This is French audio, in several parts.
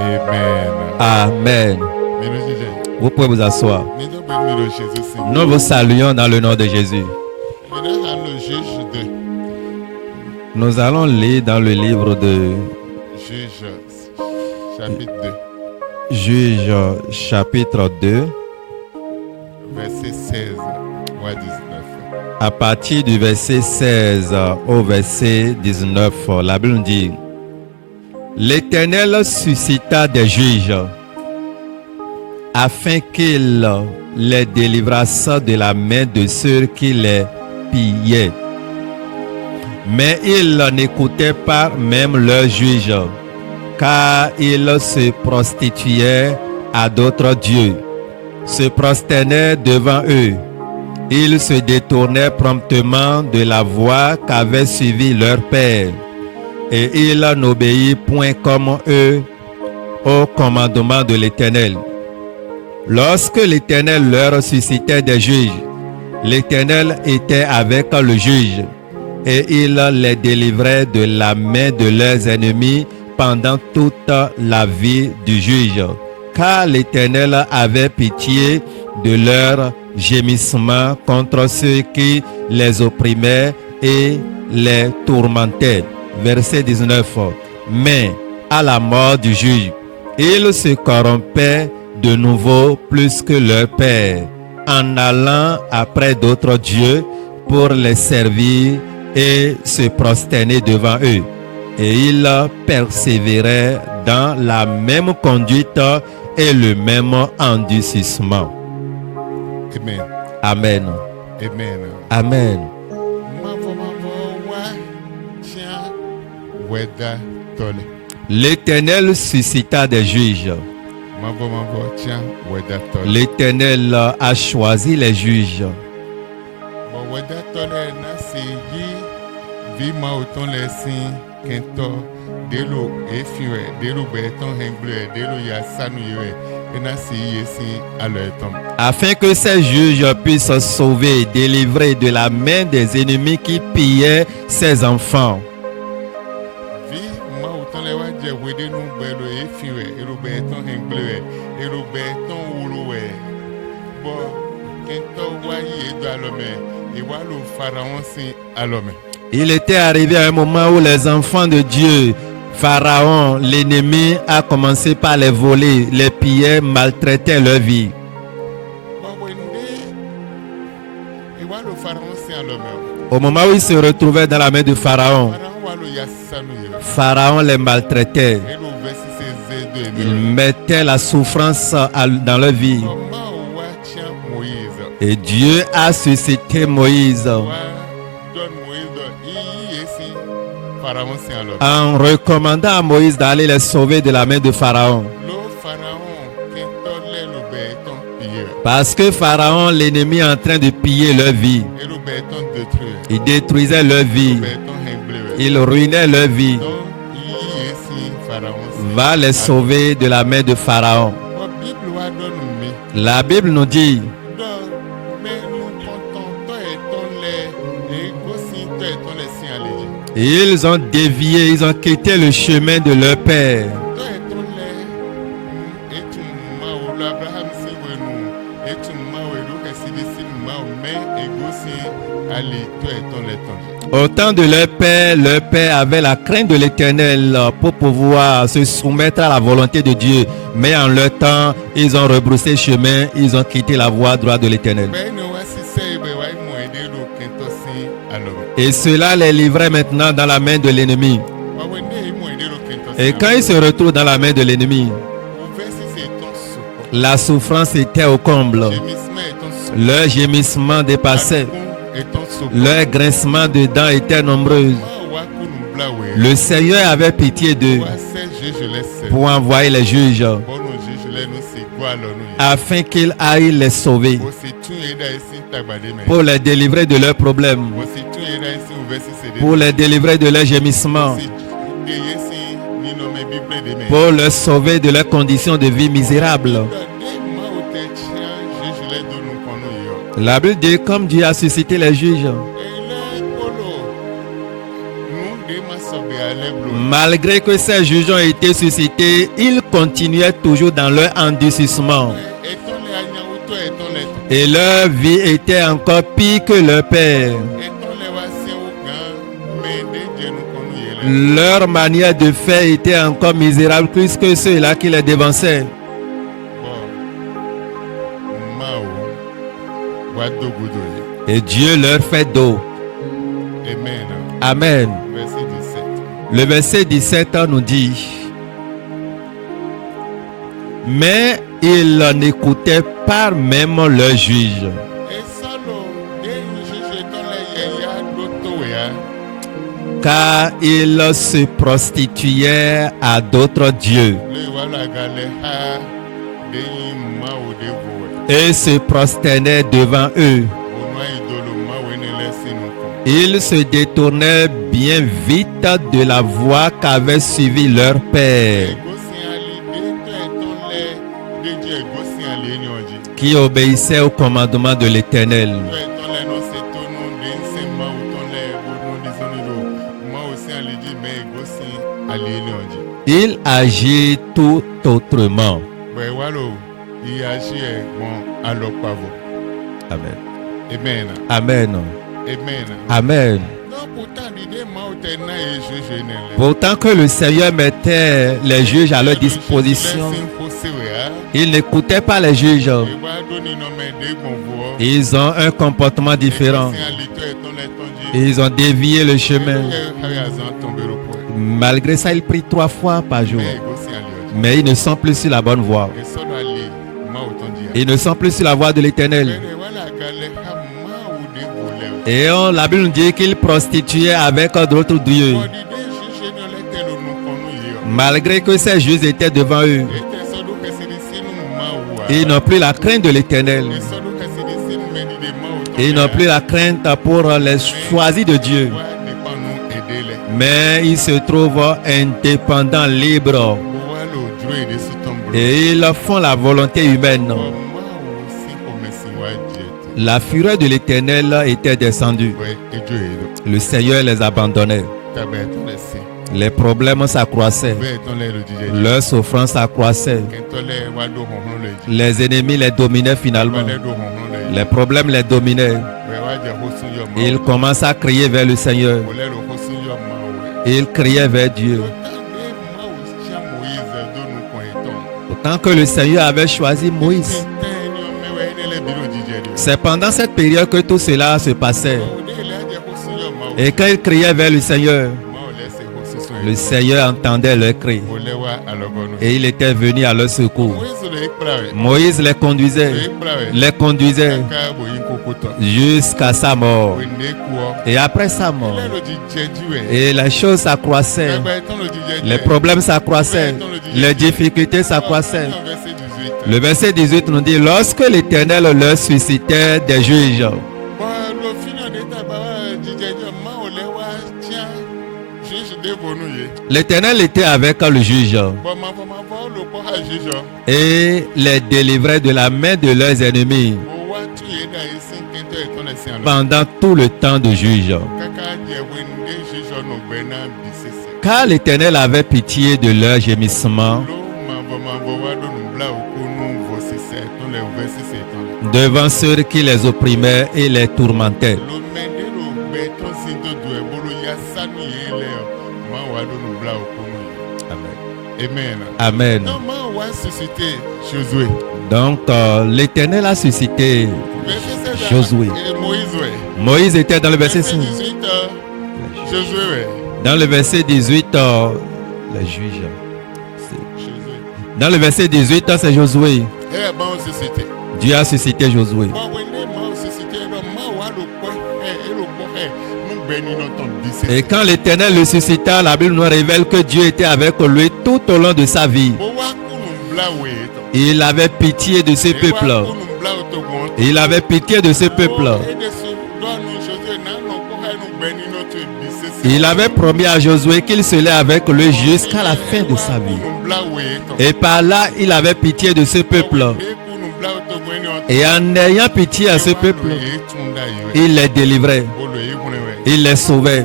Amen. Amen. Vous pouvez vous asseoir. Nous vous saluons dans le nom de Jésus. Nous allons lire dans le livre de Juge, chapitre 2. Juge, chapitre 2, Verset 16 à 19. à partir du verset 16 au verset 19. La Bible nous dit: L'Éternel suscita des juges afin qu'il les délivrasse de la main de ceux qui les pillaient. Mais ils n'écoutaient pas même leurs juges, car ils se prostituaient à d'autres dieux, se prosternaient devant eux. Ils se détournaient promptement de la voie qu'avait suivie leur père, et ils n'obéirent point comme eux au commandement de l'Éternel. Lorsque l'Éternel leur suscitait des juges, l'Éternel était avec le juge, et il les délivrait de la main de leurs ennemis pendant toute la vie du juge, car l'Éternel avait pitié de leurs gémissements contre ceux qui les opprimaient et les tourmentaient. Verset 19. Mais à la mort du juge, ils se corrompaient de nouveau plus que leur père, en allant après d'autres dieux pour les servir et se prosterner devant eux. Et ils persévéraient dans la même conduite et le même endurcissement. Amen. Amen. Amen. Amen. L'Éternel suscita des juges. L'Éternel a choisi les juges. Afin que ces juges puissent sauver et délivrer de la main des ennemis qui pillaient ses enfants. Il était arrivé à un moment où les enfants de Dieu, Pharaon, l'ennemi, a commencé par les voler, les piller, maltraiter leur vie. Au moment où ils se retrouvaient dans la main de Pharaon, Pharaon les maltraitait. Il mettait la souffrance dans leur vie. Et Dieu a suscité Moïse en recommandant à Moïse d'aller les sauver de la main de Pharaon. Parce que Pharaon, l'ennemi, est en train de piller leur vie. Il détruisait leur vie. Il ruinait leur vie. Va les sauver de la main de Pharaon. La Bible nous dit: ils ont dévié, ils ont quitté le chemin de leur père. Au temps de leur père avait la crainte de l'Éternel pour pouvoir se soumettre à la volonté de Dieu. Mais en leur temps, ils ont rebroussé chemin, ils ont quitté la voie droite de l'Éternel. Et cela les livrait maintenant dans la main de l'ennemi. Et quand ils se retrouvent dans la main de l'ennemi, la souffrance était au comble. Leur gémissement dépassait. Leurs grincements de dents étaient nombreux. Le Seigneur avait pitié d'eux pour envoyer les juges afin qu'ils aillent les sauver, pour les délivrer de leurs problèmes, pour les délivrer de leurs gémissements, pour les sauver de leurs conditions de vie misérables. La Bible dit: comme Dieu a suscité les juges, Malgré que ces juges ont été suscités, ils continuaient toujours dans leur endurcissement. Etɔn le anyawutɔ etɔn le tɔ. Et leur vie était encore pire que leur père. Etɔn le wa sewo gã me ɖe dze nukɔnu ye le. Leur manière de faire était encore misérable plus que ceux-là qui les devançaient. Bɔn Mawu wa do godo ye. Et Dieu leur fait dos. Amen. Amen. Verset 17. Le verset 17 nous dit, mais ils n'écoutaient pas même leurs juges, Esalo de juge etɔn le yaya ɖo to ya. car ils se prostituaient à d'autres dieux Le wala gale ha de yi Mawu de vo. et se prosternaient devant eux. Onua idolo Mawu ne le si nukɔ. Ils se détournaient bien vite de la voie qu'avait suivi leur père, Egosi ali de tɔ etɔn le de dze egosi ali enyɔdzi. qui obéissait au commandement de l'Éternel. Tɔ etɔn le no se to nu de ŋusẽ Mawu tɔn le wo nu disɔni do Mawu si ali dzi me egosi ali enyɔdzi. Il agit tout autrement. Bɔn walo iya si ɛgbɔn alɔkpavɔ. Amen. Amen. Amen. Amen. Amen. Donc pourtant l'idée Mawu tɛ na ye jojo ne le. Pourtant que le Seigneur mettait les juges à leur disposition, ils n'écoutaient pas les juges. Ils ont un comportement différent. Ils ont dévié le chemin. Malgré ça, ils prient 3 fois par jour. Mais ils ne sont plus sur la bonne voie. Ils ne sont plus sur la voie de l'Éternel. Et la Bible nous dit qu'ils prostituaient avec d'autres dieux. Malgré que ces juges étaient devant eux, ils n'ont plus la crainte de l'Éternel. Ils n'ont plus la crainte pour les choisis de Dieu. Mais ils se trouvent indépendants, libres. Et ils font la volonté humaine. La fureur de l'Éternel était descendue. Le Seigneur les abandonnait. Les problèmes s'accroissaient. Leur souffrance s'accroissait. Les ennemis les dominaient finalement. Les problèmes les dominaient. Ils commencent à crier vers le Seigneur. Ils criaient vers Dieu. Autant que le Seigneur avait choisi Moïse. C'est pendant cette période que tout cela se passait. Et quand ils criaient vers le Seigneur entendait leurs cris. Et il était venu à leur secours. Moïse les conduisait jusqu'à sa mort. Et après sa mort, et les choses s'accroissaient. Les problèmes s'accroissaient. Les difficultés s'accroissaient. Le verset 18 nous dit, lorsque l'Éternel leur suscitait des juges, l'Éternel était avec le juge et les délivrait de la main de leurs ennemis pendant tout le temps de juge. Car l'Éternel avait pitié de leurs gémissements devant ceux qui les opprimaient et les tourmentaient. Amen. Donc l'Éternel a suscité Josué. Moïse était dans le verset 5. Dans le verset 18, les juges. Dans le verset 18, c'est Josué. Dieu a suscité Josué. Et quand l'Éternel le suscita, la Bible nous révèle que Dieu était avec lui tout au long de sa vie. Il avait pitié de ce peuple. Il avait pitié de ce peuple. Il avait promis à Josué qu'il serait avec lui jusqu'à la fin de sa vie. Et par là, il avait pitié de ce peuple. Et en ayant pitié à ce peuple, il les délivrait. Il les sauvait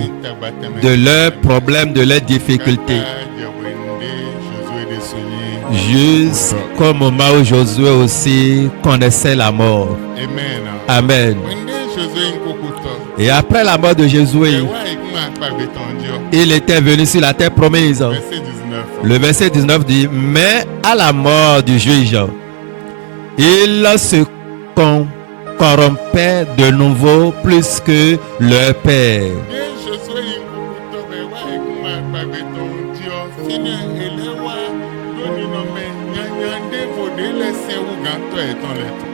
de leurs problèmes, de leurs difficultés. Jusqu'au moment où Josué aussi connaissait la mort. Amen. Et après la mort de Josué, il était venu sur la terre promise. Le verset 19 dit, mais à la mort du juge, il se corrompait de nouveau plus que leur père.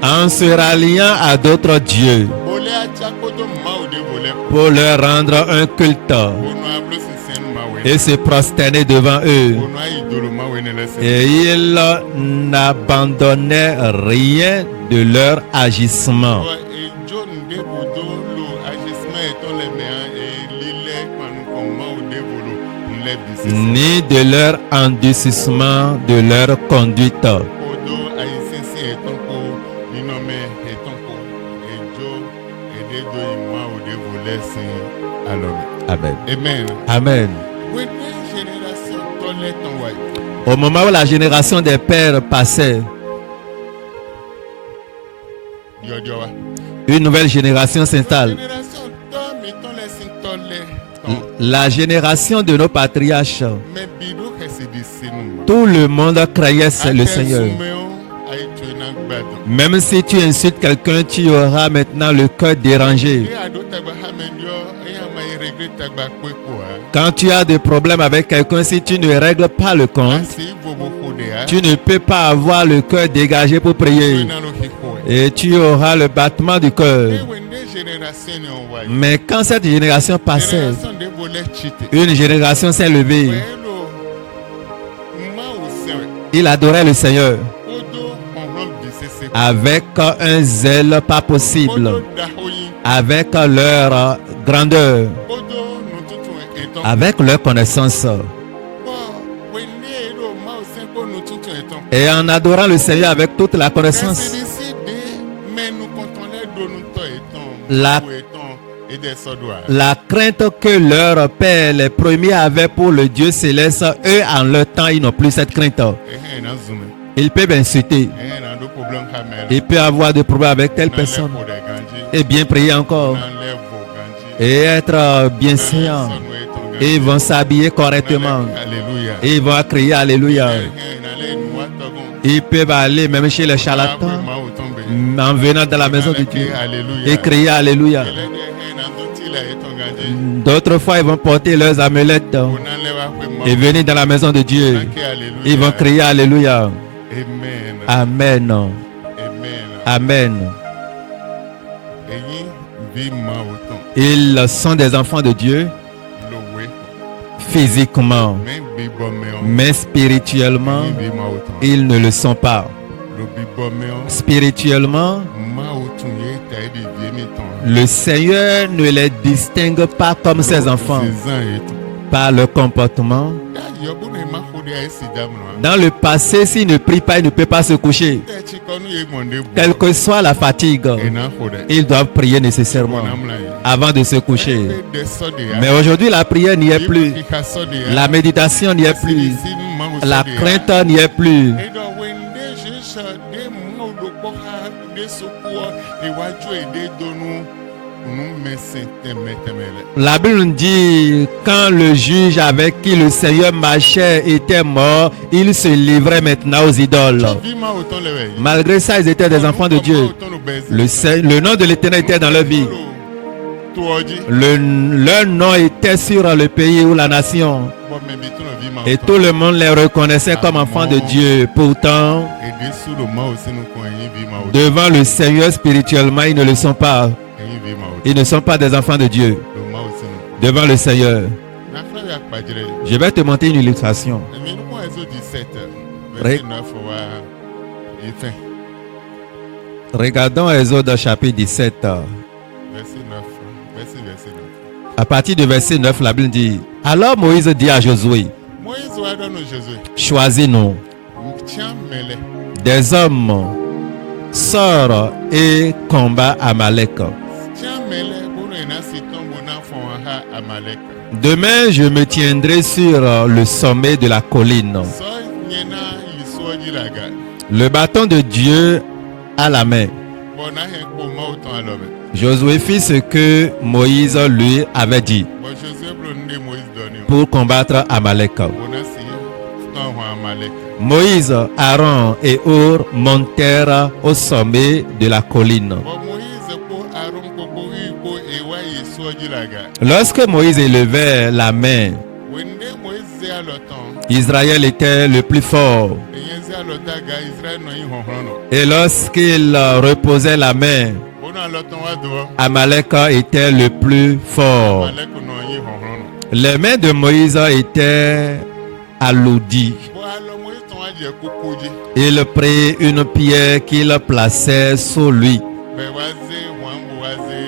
En se ralliant à d'autres dieux pour leur rendre un culte et se prosterner devant eux. Et il n'abandonnait rien de leur agissement. Ni de leur endurcissement, de leur conduite. Amen. Amen. Amen. Au moment où la génération des pères passait, une nouvelle génération s'installe. La génération de nos patriarches, tout le monde craignait le Seigneur. Même si tu insultes quelqu'un, tu auras maintenant le cœur dérangé. Quand tu as des problèmes avec quelqu'un, si tu ne règles pas le compte, tu ne peux pas avoir le cœur dégagé pour prier. Et tu auras le battement du cœur. Mais quand cette génération passait, une génération s'est levée. Il adorait le Seigneur avec un zèle pas possible, avec leur grandeur, avec leur connaissance. Et en adorant le Seigneur avec toute la connaissance, la crainte que leur père, les premiers, avaient pour le Dieu céleste, eux, en leur temps, ils n'ont plus cette crainte. Ils peuvent insulter. Ils peuvent avoir des problèmes avec telle personne. Et bien prier encore. Et être bien séant. Et ils vont s'habiller correctement. Et ils vont crier Alléluia. Ils peuvent aller même chez les charlatans en venant dans la maison de Dieu et crier Alléluia. D'autres fois, ils vont porter leurs amulettes et venir dans la maison de Dieu. Ils vont crier Alléluia. Amen. Amen. Ils sont des enfants de Dieu physiquement, mais spirituellement, ils ne le sont pas. Spirituellement, le Seigneur ne les distingue pas comme ses enfants par leur comportement. Dans le passé, s'il ne prie pas, il ne peut pas se coucher. Quelle que soit la fatigue, ils doivent prier nécessairement avant de se coucher. Mais aujourd'hui, la prière n'y est plus. La méditation n'y est plus. La crainte n'y est plus. La Bible dit, quand le juge avec qui le Seigneur marchait était mort, il se livrait maintenant aux idoles. Malgré ça, ils étaient des enfants de Dieu. Le nom de l'Éternel était dans leur vie. Leur nom était sur le pays ou la nation. Et tout le monde les reconnaissait comme enfants de Dieu. Pourtant, devant le Seigneur spirituellement, ils ne le sont pas. Ils ne sont pas des enfants de Dieu. Devant le Seigneur. Je vais te montrer une illustration. Regardons Exode chapitre 17. À partir du verset 9, la Bible dit, alors Moïse dit à Josué, choisis-nous des hommes, sors et combat Amalek. Demain, je me tiendrai sur le sommet de la colline. sɔ nyena yi sɔ dzi le aga Le bâton de Dieu à la main. bɔn na hɛn kpo mawu tɔn alɔ me Josué fit ce que Moïse lui avait dit bɔn Josue blo nu de Moïse dɔni o pour combattre Amalek. bona si tɔn hɔn Amalek Moïse, Aaron et Hur montèrent au sommet de la colline. bɔn Moïse kpo Aron kpokpo yi kpo ewa yi sɔ dzi le aga Lorsque Moïse élevait la main, wende Moïse ze alɔ tɔn Israël était le plus fort. eyen ze alɔ daga Israël nɔ yi hɔnhlɔn nɔ Et lorsqu'il reposait la main, bona alɔ tɔn wa do Amalek était le plus fort. Amalek nɔ yi hɔnhlɔn nɔ Les mains de Moïse étaient alourdies. bɔn alɔ Moïse tɔn wa dze koko dzi Il prit une pierre qu'il plaçait sous lui bɛ wa ze wɔn bo wa ze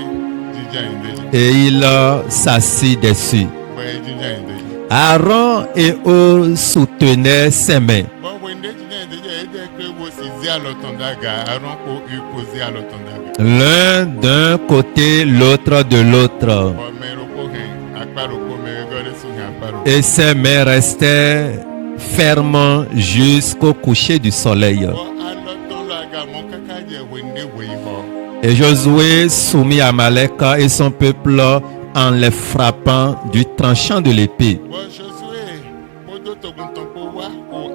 dzidza yin de dzi et il s'assit dessus. bɛ dzidza yin de dzi. Aaron et Hur soutenaient ses mains. Bon, wende dzidza yin de dzi ede kple wo si ze alɔ tɔn daga Aron ko iko ze alɔ tɔn daga L'un d'un côté, l'autre de l'autre. bɔn mɛ ɖoko hɛn akpa ɖoko mɛ gɔ ɖe so hɛn akpa ɖoko Et ses mains restaient fermes jusqu'au coucher du soleil. bɔn alɔ tɔn lɔ aga mɔ kaka dze wende woyi xɔ Et Josué soumit Amalek et son peuple en les frappant du tranchant de l'épée. bɔn Josue kodo toguntɔn ko wa ko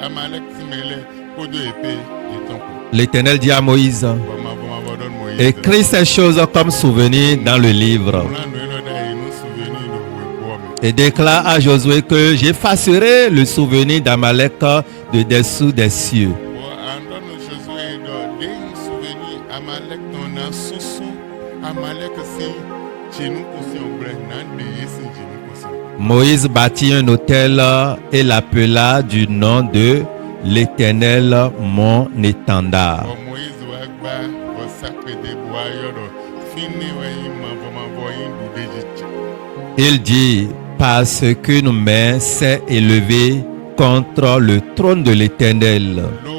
Amalek si mɛ lɛ kodo epe etɔn ko L'Éternel dit à Moïse, bɔn mabɔ dɔn Moïse écris ces choses comme souvenir dans le livre muna nu yinɔ da yi nu souvenir le wo ekɔ me et déclare à Josué que j'effacerai le souvenir d'Amalek de dessous des cieux. bɔn andɔnu Josue dɔ de yi souvenir Amalek tɔn na susu Amalek si dzinu kusi ɔgblɛ na de ye si dzinu kusi. Moïse bâtit un autel et l'appela du nom de l'Éternel mon étendard. Bɔn Moïse wa gba vɔsakpede bo ayɔ dɔ fini wɔ yi mavɔmavɔ yi du de dzi tsi. Il dit, parce qu'une main s'est élevée contre le trône de l'Éternel. Lo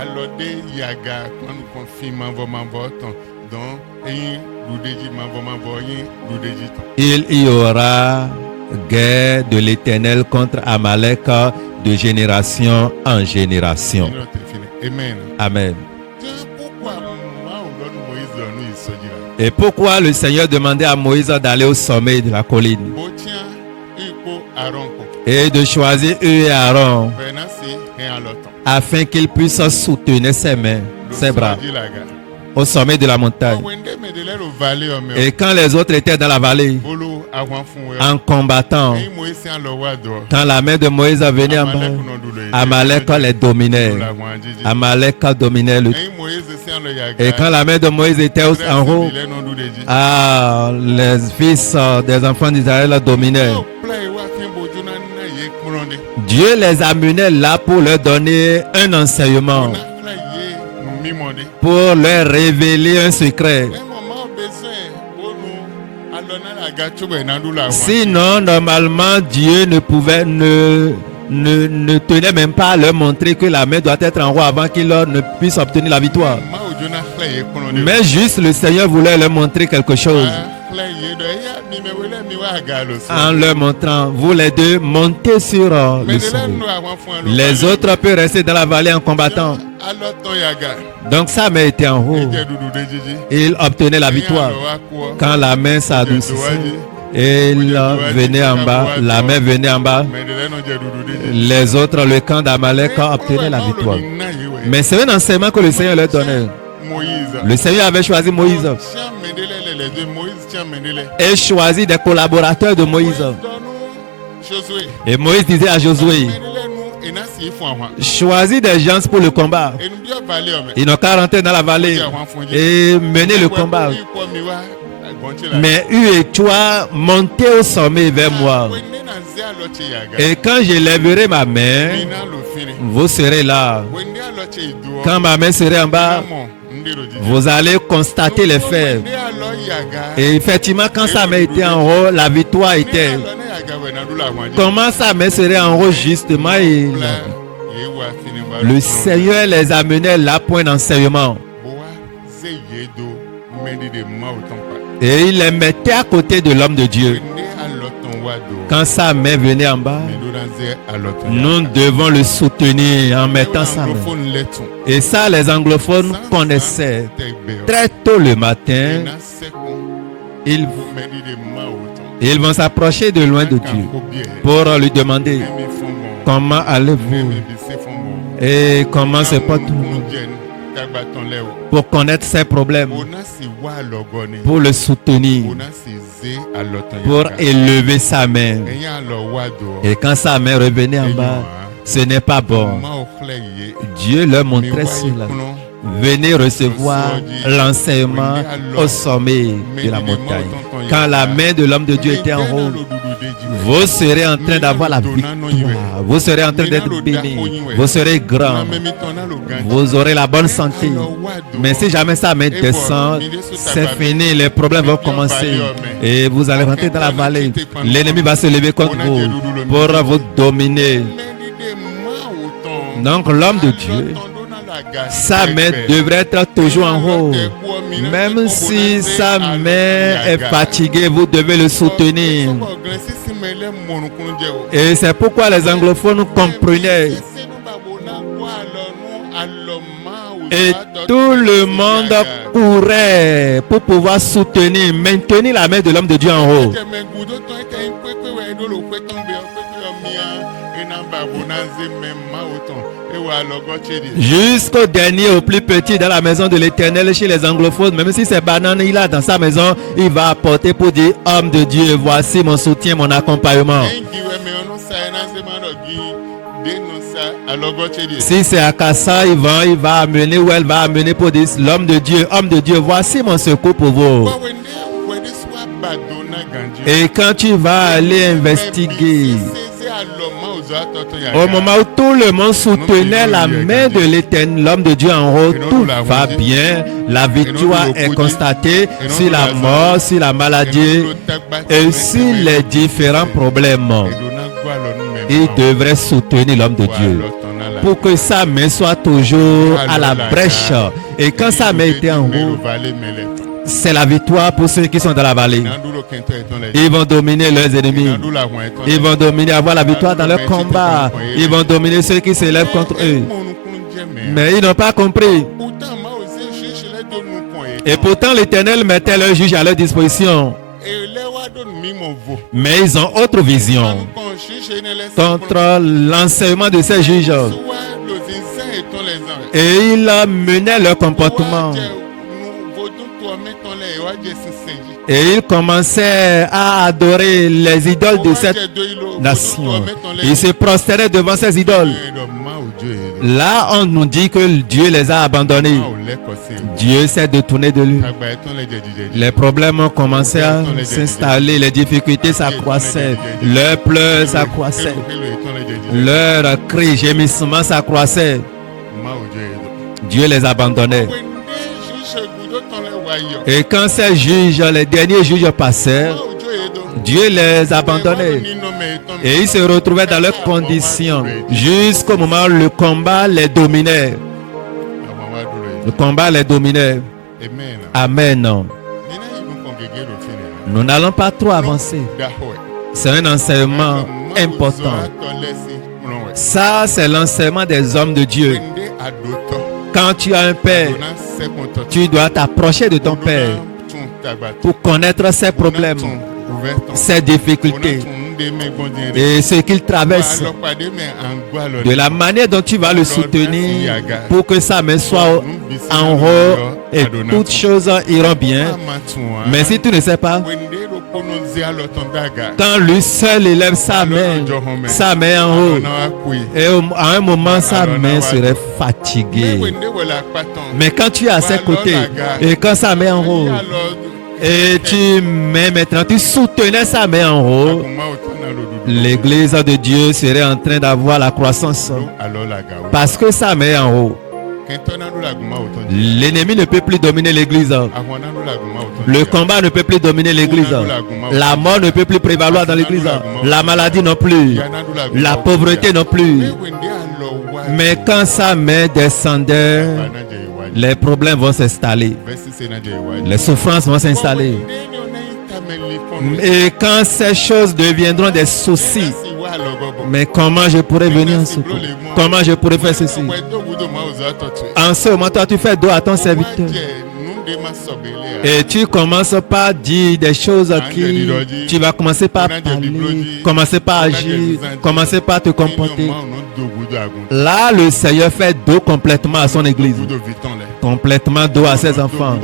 alɔde yaga kɔnu kɔn fi mavɔmavɔ tɔn dɔn eyi du de dzi mavɔmavɔ yi du de dzi tɔn. Il y aura guerre de l'Éternel contre Amalek de génération en génération. Yinɔ te fini amen. Amen. Tiens pourquoi maaw lɔnu Moïse lɔnu yi sɔdzi la. Et pourquoi le Seigneur demandait à Moïse d'aller au sommet de la colline Bo tiens iko Aron ko et de choisir eux et Aaron bɛ na se hɛn alɔ tɔn. afin qu'ils puissent soutenir ses mains, ses bras Sɔdzi la ga. au sommet de la montagne. Bɔn wende mɛ de lɛ lo vale yɔ mɛ. Et quand les autres étaient dans la vallée Bolo ahwan fun wɛ. en combattant, Eyi Moïse sian lɔ wa dɔ. quand la main de Moïse venait en bas, Amalek nɔ du le yi. Amalek les dominait. Do la hwan dzidzi. Amalek dominait le. Eyi Moïse sian lɔ yaga. Et quand la main de Moïse était en haut, Israël nɔ du de dzi. les fils des enfants d'Israël dominaient. Ɔ kple yi wa fi bo dzona na ye kplɔ de. Dieu les amenait là pour leur donner un enseignement, Na kple ye nu mimɔ de. pour leur révéler un secret. Ɛmɔ maaw besoin bonu alɔ na la ga tso bɛ na du la hwan. Sinon, normalement, Dieu ne tenait même pas à leur montrer que la main doit être en haut avant qu'ils ne puissent obtenir la victoire. Maaw dzona kple ye kplɔ de. Mais juste le Seigneur voulait leur montrer quelque chose. Kple ye dɔ eya mi mɛ wele mi wa ga lo so. En leur montrant, vous les deux, montez sur Mɛ le de lɛ sommet. nu ahwan fun alo. Les autres peuvent rester dans la vallée en combattant. Alɔ tɔn yaga. Donc sa main était en haut. Edze dudu de dzidzi. Il obtenait la victoire. Eya alɔ wa kɔ. Quand la main s'adoucissait, il venait en bas, la main venait en bas. Mɛ de lɛ nɔ dze dudu de dzi. Les autres, le camp d'Amalek, obtenait la victoire. Mais c'est un enseignement que le Seigneur leur donnait. Moïse. Le Seigneur avait choisi Moïse Tiens mɛ de lɛ les deux Moïse tiens mɛ de lɛ. et choisi des collaborateurs de Moïse. Dɔnu Josué. Et Moïse disait à Josué, Mɛ de lɛ nu ena si fun ahwan. choisis des gens pour le combat. Enu bi ɔbali ɔmɛ. Ils n'ont qu'à rentrer dans la vallée et mener le combat. Mais eux et toi, montez au sommet vers moi. Et quand je lèverai ma main, vous serez là. Quand ma main serait en bas, vous allez constater les faits. Et effectivement, quand sa main était en haut, la victoire était. Comment sa main serait en haut justement? Le Seigneur les amenait là pour un enseignement. Et il les mettait à côté de l'homme de Dieu. Quand sa main venait en bas, nous devons le soutenir en mettant sa main. Et ça, les anglophones connaissaient. Très tôt le matin, ils vont s'approcher de loin de Dieu pour lui demander comment allez-vous et comment se porte-vous, pour connaître ses problèmes, pour le soutenir, pour élever sa main. Et quand sa main revenait en bas, ce n'est pas bon. Dieu leur montrait cela. Venez recevoir l'enseignement au sommet de la montagne. Quand la main de l'homme de Dieu était en haut, vous serez en train d'avoir la victoire. Vous serez en train d'être béni. Vous serez grand. Vous aurez la bonne santé. Mais si jamais sa main descend, c'est fini. Les problèmes vont commencer. Et vous allez rentrer dans la vallée. L'ennemi va se lever contre vous pour vous dominer. Donc l'homme de Dieu, sa main devrait être toujours en haut. Même si sa main est fatiguée, vous devez le soutenir. Et c'est pourquoi les anglophones comprenaient. Et tout le monde courait pour pouvoir soutenir, maintenir la main de l'homme de Dieu en haut. Jusqu'au dernier, au plus petit dans la maison de l'Éternel, chez les anglophones, même si c'est banane, il a dans sa maison, il va apporter pour dire, homme de Dieu, voici mon soutien, mon accompagnement. Si c'est à Kassa, il va amener ou elle va amener pour dire, l'homme de Dieu, homme de Dieu, voici mon secours pour vous. Et quand tu vas aller investiguer, au moment où tout le monde soutenait la main de l'Éternel, l'homme de Dieu en haut, tout va bien, la victoire est constatée sur la mort, sur la maladie et sur les différents problèmes. Il devrait soutenir l'homme de Dieu pour que sa main soit toujours à la brèche. Et quand sa main était en haut, c'est la victoire pour ceux qui sont dans la vallée. Ils vont dominer leurs ennemis. Ils vont dominer, avoir la victoire dans leur combat. Ils vont dominer ceux qui s'élèvent contre eux. Mais ils n'ont pas compris. Et pourtant l'Éternel mettait leurs juges à leur disposition. Mais ils ont autre vision contre l'enseignement de ces juges. Et ils menaient leur comportement. Et ils commençaient à adorer les idoles de cette nation. Ils se prosternaient devant ces idoles. Là, on nous dit que Dieu les a abandonnés. Dieu s'est détourné de lui. Les problèmes ont commencé à s'installer. Les difficultés s'accroissaient. Leurs pleurs s'accroissaient. Leurs cris, gémissements s'accroissaient. Dieu les abandonnait. Et quand ces juges, les derniers juges passèrent, Dieu les abandonnait. Et ils se retrouvaient dans leurs conditions jusqu'au moment où le combat les dominait. Le combat les dominait. Amen. Nous n'allons pas trop avancer. C'est un enseignement important. Ça, c'est l'enseignement des hommes de Dieu. Quand tu as un père, tu dois t'approcher de ton père pour connaître ses problèmes, ses difficultés et ce qu'il traverse, de la manière dont tu vas le soutenir pour que sa main soit en haut et toutes choses iront bien. Mais si tu ne sais pas, quand lui seul élève sa main en haut, et à un moment sa main serait fatiguée. Mais quand tu es à ses côtés et quand sa main en haut, et tu mets maintenant, tu soutenais sa main en haut, l'église de Dieu serait en train d'avoir la croissance. Parce que sa main en haut, l'ennemi ne peut plus dominer l'église. Le combat ne peut plus dominer l'église. La mort ne peut plus prévaloir dans l'église. La maladie non plus. La pauvreté non plus. Mais quand sa main descendait, les problèmes vont s'installer. Les souffrances vont s'installer. Et quand ces choses deviendront des soucis, mais comment je pourrais venir en secours? Comment je pourrais faire ceci? En ce moment, toi, tu fais dos à ton serviteur. Et tu commences par dire des choses qui... Tu vas commencer par parler, commencer par agir, commencer par te comporter. Là, le Seigneur fait dos complètement à son église. Complètement dos à ses enfants.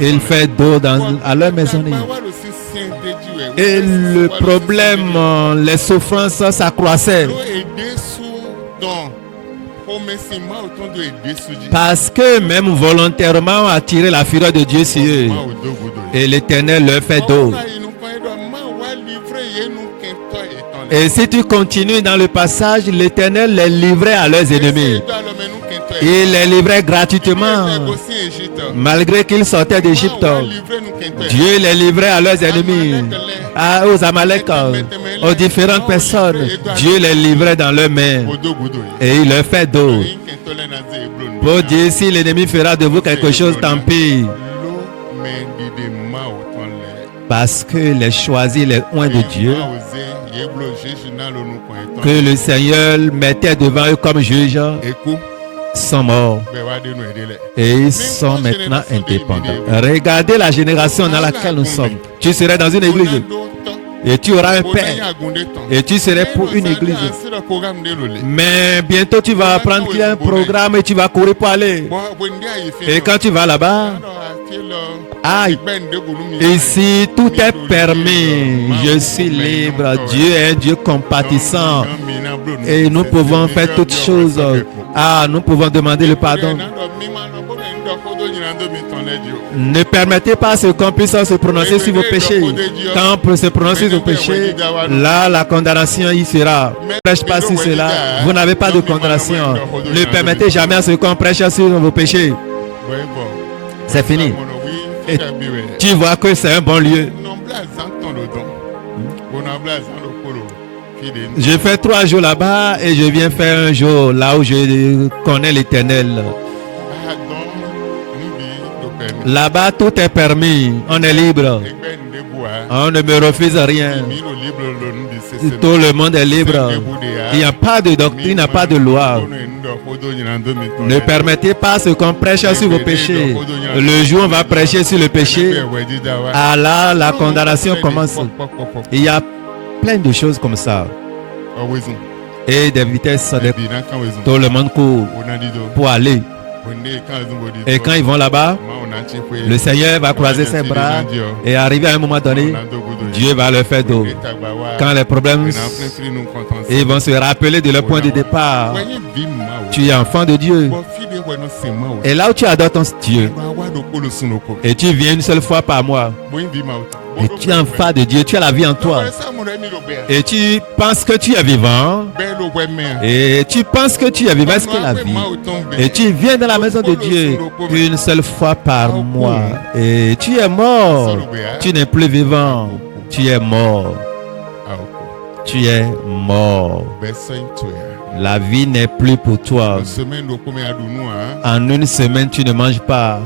Il fait dos à leur maison. Et le problème, les souffrances s'accroissaient. Parce que même volontairement attirer la fureur de Dieu sur eux. Et l'Éternel leur fait dos. Et si tu continues dans le passage, l'Éternel les livrait à leurs ennemis. Il les livrait gratuitement. Malgré qu'ils sortaient d'Égypte, Dieu les livrait à leurs ennemis, aux Amalek, aux différentes personnes. Dieu les livrait dans leurs mains. Et il leur fait dos. Pour dire, si l'ennemi fera de vous quelque chose, tant pis. Parce que les choisis, les oints de Dieu, que le Seigneur mettait devant eux comme juge, sont morts. Et ils sont maintenant indépendants. Regardez la génération dans laquelle nous sommes. Tu serais dans une église. Et tu auras un père. Et tu serais pour une église. Mais bientôt tu vas apprendre qu'il y a un programme et tu vas courir pour aller. Et quand tu vas là-bas, ici tout est permis. Je suis libre. Dieu est un Dieu compatissant. Et nous pouvons faire toutes choses. Nous pouvons demander le pardon. Ne permettez pas à ce qu'on puisse se prononcer sur vos péchés. Quand on peut se prononcer sur vos péchés, là, la condamnation y sera. Ne prêche pas sur cela. Vous n'avez pas de condamnation. Ne permettez jamais à ce qu'on prêche sur vos péchés. C'est fini. Et tu vois que c'est un bon lieu. Je fais 3 jours là-bas et je viens faire un jour là où je connais l'Éternel. Là-bas, tout est permis. On est libre. On ne me refuse rien. Tout le monde est libre. Il n'y a pas de doctrine, il n'y a pas de loi. Ne permettez pas ce qu'on prêche sur vos péchés. Le jour où on va prêcher sur le péché, là, la condamnation commence. Il y a plein de choses comme ça. Et des vitesses, tout le monde court pour aller. Et quand ils vont là-bas, le Seigneur va croiser ses bras et arriver à un moment donné, Dieu va leur faire dos. Quand les problèmes, ils vont se rappeler de leur point de départ. Tu es enfant de Dieu. Et là où tu adores ton Dieu, et tu viens une seule fois par mois, et tu es enfant de Dieu, tu as la vie en toi. Et tu penses que tu es vivant. Et tu penses que tu es vivant, est-ce que la vie. Et tu viens dans la maison de Dieu une seule fois par mois. Et tu es mort. Tu n'es plus vivant. Tu es mort. Tu es mort. La vie n'est plus pour toi. En une semaine, tu ne manges pas.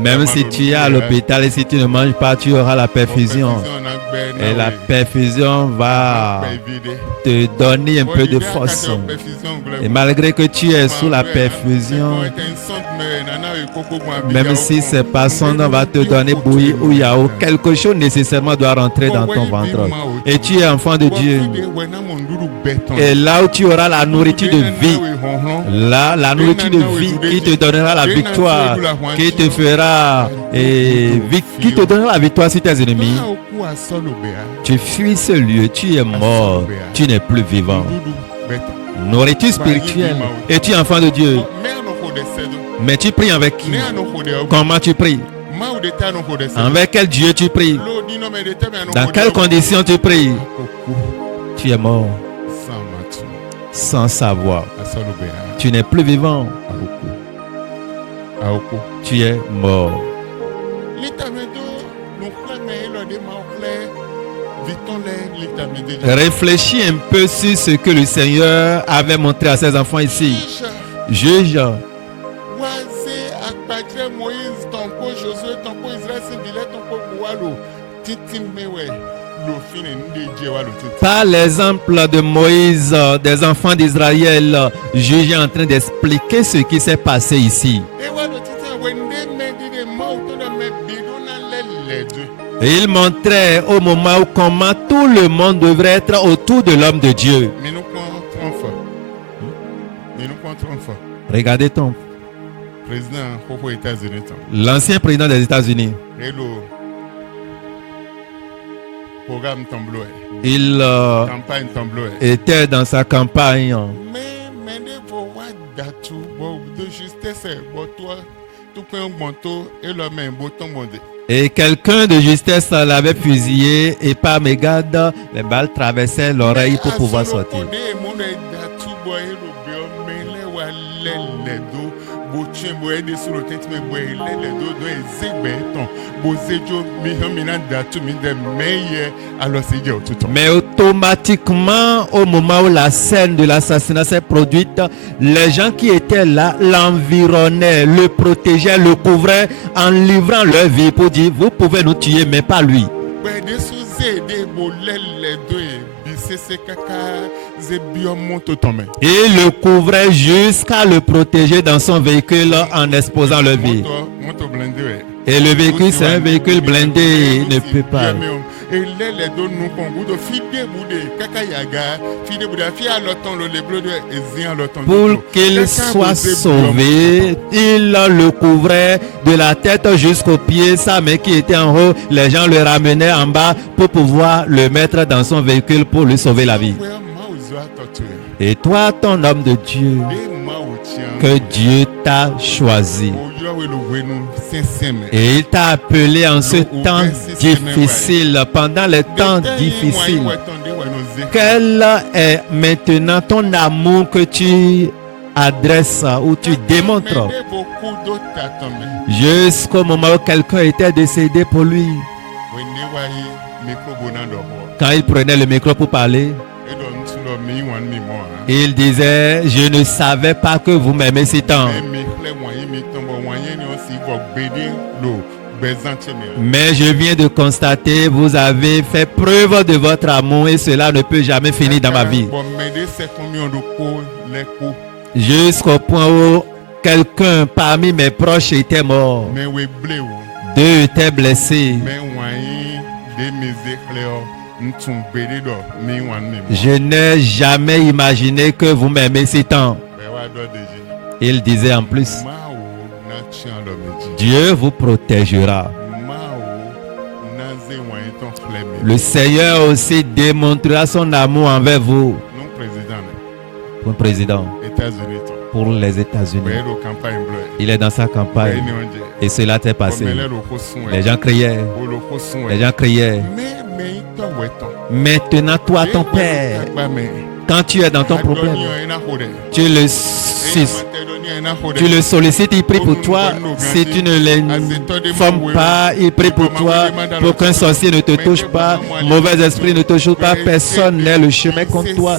Même si tu es à l'hôpital et si tu ne manges pas, tu auras la perfusion. Et la perfusion va te donner un peu de force. Et malgré que tu es sous la perfusion, même si c'est pas son nom va te donner bouillie ou yao, quelque chose nécessairement doit rentrer dans ton ventre. Et tu es enfant de Dieu. Et là où tu auras la nourriture de vie, là, la nourriture de vie qui te donnera la victoire, qui te fera qui te donnera la victoire sur tes ennemis. Tu fuis ce lieu, tu es mort, tu n'es plus vivant. Nourriture spirituelle, et tu es enfant de Dieu. Mais tu pries avec qui? Comment tu pries? Avec quel Dieu tu pries? Dans quelles conditions tu pries? Tu es mort sans savoir. Tu n'es plus vivant. Tu es mort. Réfléchis un peu sur ce que le Seigneur avait montré à ses enfants ici. Juge. Par l'exemple de Moïse, des enfants d'Israël, juge est en train d'expliquer ce qui s'est passé ici. Et il montrait au moment où comment tout le monde devrait être autour de l'homme de Dieu. Regardez ton l'ancien président des États-Unis. Il était dans sa campagne. Et quelqu'un de justesse l'avait fusillé et par mégarde, les balles traversaient l'oreille pour pouvoir sortir. Mais automatiquement, au moment où la scène de l'assassinat s'est produite, les gens qui étaient là l'environnaient, le protégeaient, le couvraient en livrant leur vie pour dire vous pouvez nous tuer mais pas lui. Et le couvrait jusqu'à le protéger dans son véhicule en exposant leur vie. Et le véhicule, c'est un véhicule blindé, il ne peut pas. Pour qu'il soit sauvé, il le couvrait de la tête jusqu'aux pieds. Sa main qui était en haut, les gens le ramenaient en bas pour pouvoir le mettre dans son véhicule pour lui sauver la vie. Et toi, ton homme de Dieu, que Dieu t'a choisi. Et il t'a appelé en ce temps difficile, pendant les temps difficiles. Quel est maintenant ton amour que tu adresses ou tu démontres jusqu'au moment où quelqu'un était décédé pour lui? Quand il prenait le micro pour parler, il disait, je ne savais pas que vous m'aimez si tant. Mais je viens de constater, vous avez fait preuve de votre amour et cela ne peut jamais finir dans ma vie. Jusqu'au point où quelqu'un parmi mes proches était mort. 2 étaient blessés. Je n'ai jamais imaginé que vous m'aimez si tant. Il disait en plus, Dieu vous protégera. Le Seigneur aussi démontrera son amour envers vous. Pour le président, pour les États-Unis. Il est dans sa campagne. Et cela s'est passé. Les gens criaient. Les gens criaient. Maintenant, toi, ton père, quand tu es dans ton problème, tu le sollicites, il prie pour toi. Si tu ne l'informes pas, il prie pour toi pour qu'un sorcier ne te touche pas, mauvais esprit ne te touche pas, personne n'est le chemin contre toi.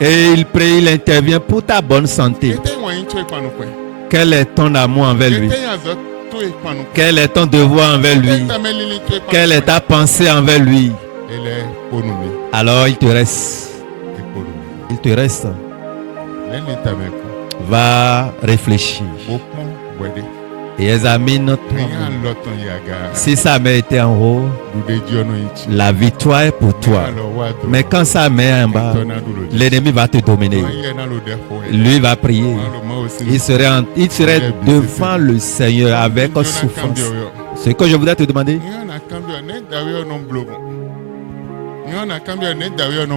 Et il prie, il intervient pour ta bonne santé. Quel est ton amour envers lui? Quel est ton devoir envers lui? Quelle est ta pensée envers lui? Alors il te reste. Il te reste. Va réfléchir. Et examine-toi. Si sa main était en haut, la victoire est pour toi. Mais quand sa main est en bas, l'ennemi va te dominer. Lui va prier. Il serait devant le Seigneur avec souffrance. Ce que je voudrais te demander,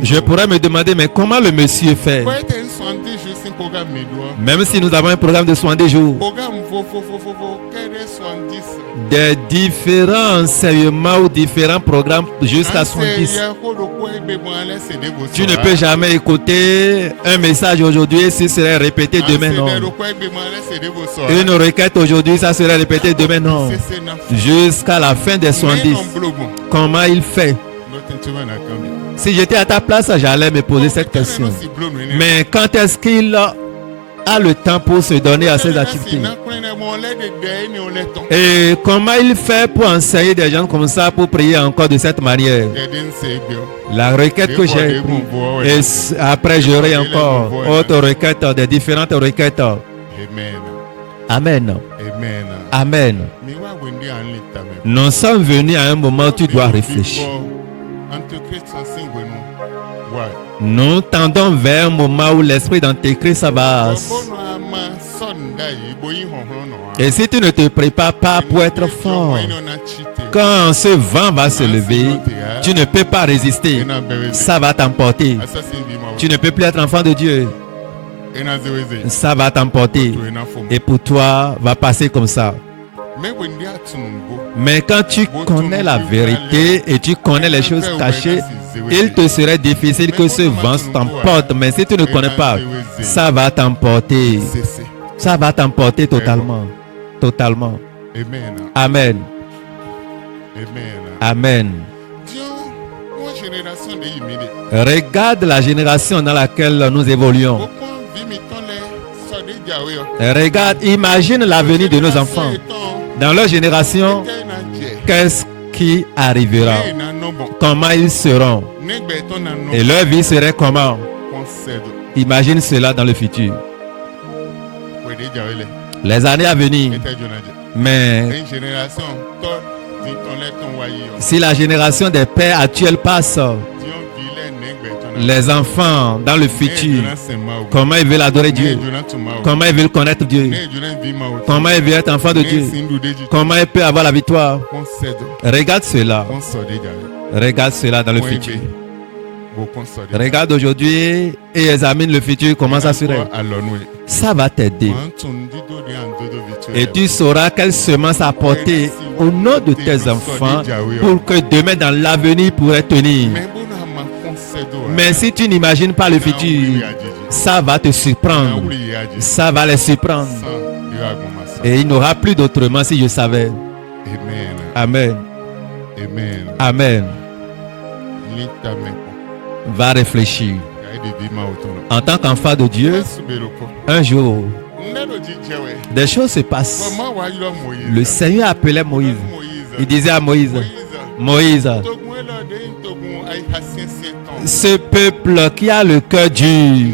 je pourrais me demander, mais comment le monsieur fait? Même si nous avons un programme de 70 jours, des différents enseignements ou différents programmes jusqu'à 70. Tu ne peux jamais écouter un message aujourd'hui si serait répété demain, non. Une requête aujourd'hui, ça serait répété demain, non. Jusqu'à la fin des 70. Comment il fait? Si j'étais à ta place, j'allais me poser cette question. Mais quand est-ce qu'il a le temps pour se donner à ces activités. Et comment il fait pour enseigner des gens comme ça, pour prier encore de cette manière? La requête que j'ai prise, et après j'aurai encore autre requête, des différentes requêtes. Amen. Amen. Nous sommes venus à un moment où tu dois réfléchir. Nous tendons vers un moment où l'esprit d'Antéchrist va. Et si tu ne te prépares pas pour être fort, quand ce vent va se lever, tu ne peux pas résister. Ça va t'emporter. Tu ne peux plus être enfant de Dieu. Ça va t'emporter. Et pour toi, va passer comme ça. Mais quand tu connais la vérité et tu connais les choses cachées, il te serait difficile que ce vent t'emporte. Mais si tu ne connais pas, ça va t'emporter. Ça va t'emporter totalement. Totalement. Amen. Amen. Regarde la génération dans laquelle nous évoluons. Regarde, imagine l'avenir de nos enfants. Dans leur génération, qu'est-ce qui arrivera? Comment ils seront? Et leur vie serait comment? Imagine cela dans le futur. Les années à venir. Mais si la génération des pères actuels passe, les enfants dans le futur, comment ils veulent adorer Dieu? Comment ils veulent connaître Dieu? Comment ils veulent être enfants de Dieu? Comment ils peuvent avoir la victoire? Regarde cela. Regarde cela dans le futur. Regarde aujourd'hui et examine le futur, comment ça serait. Ça va t'aider. Et tu sauras quelle semence apporter au nom de tes enfants pour que demain dans l'avenir pourrait tenir. Mais si tu n'imagines pas le futur, ça va te surprendre. Ça va les surprendre. Et il n'y aura plus d'autrement si je savais. Amen. Amen. Va réfléchir. En tant qu'enfant de Dieu, un jour, des choses se passent. Le Seigneur appelait Moïse. Il disait à Moïse, Moïse, ce peuple qui a le cœur dur,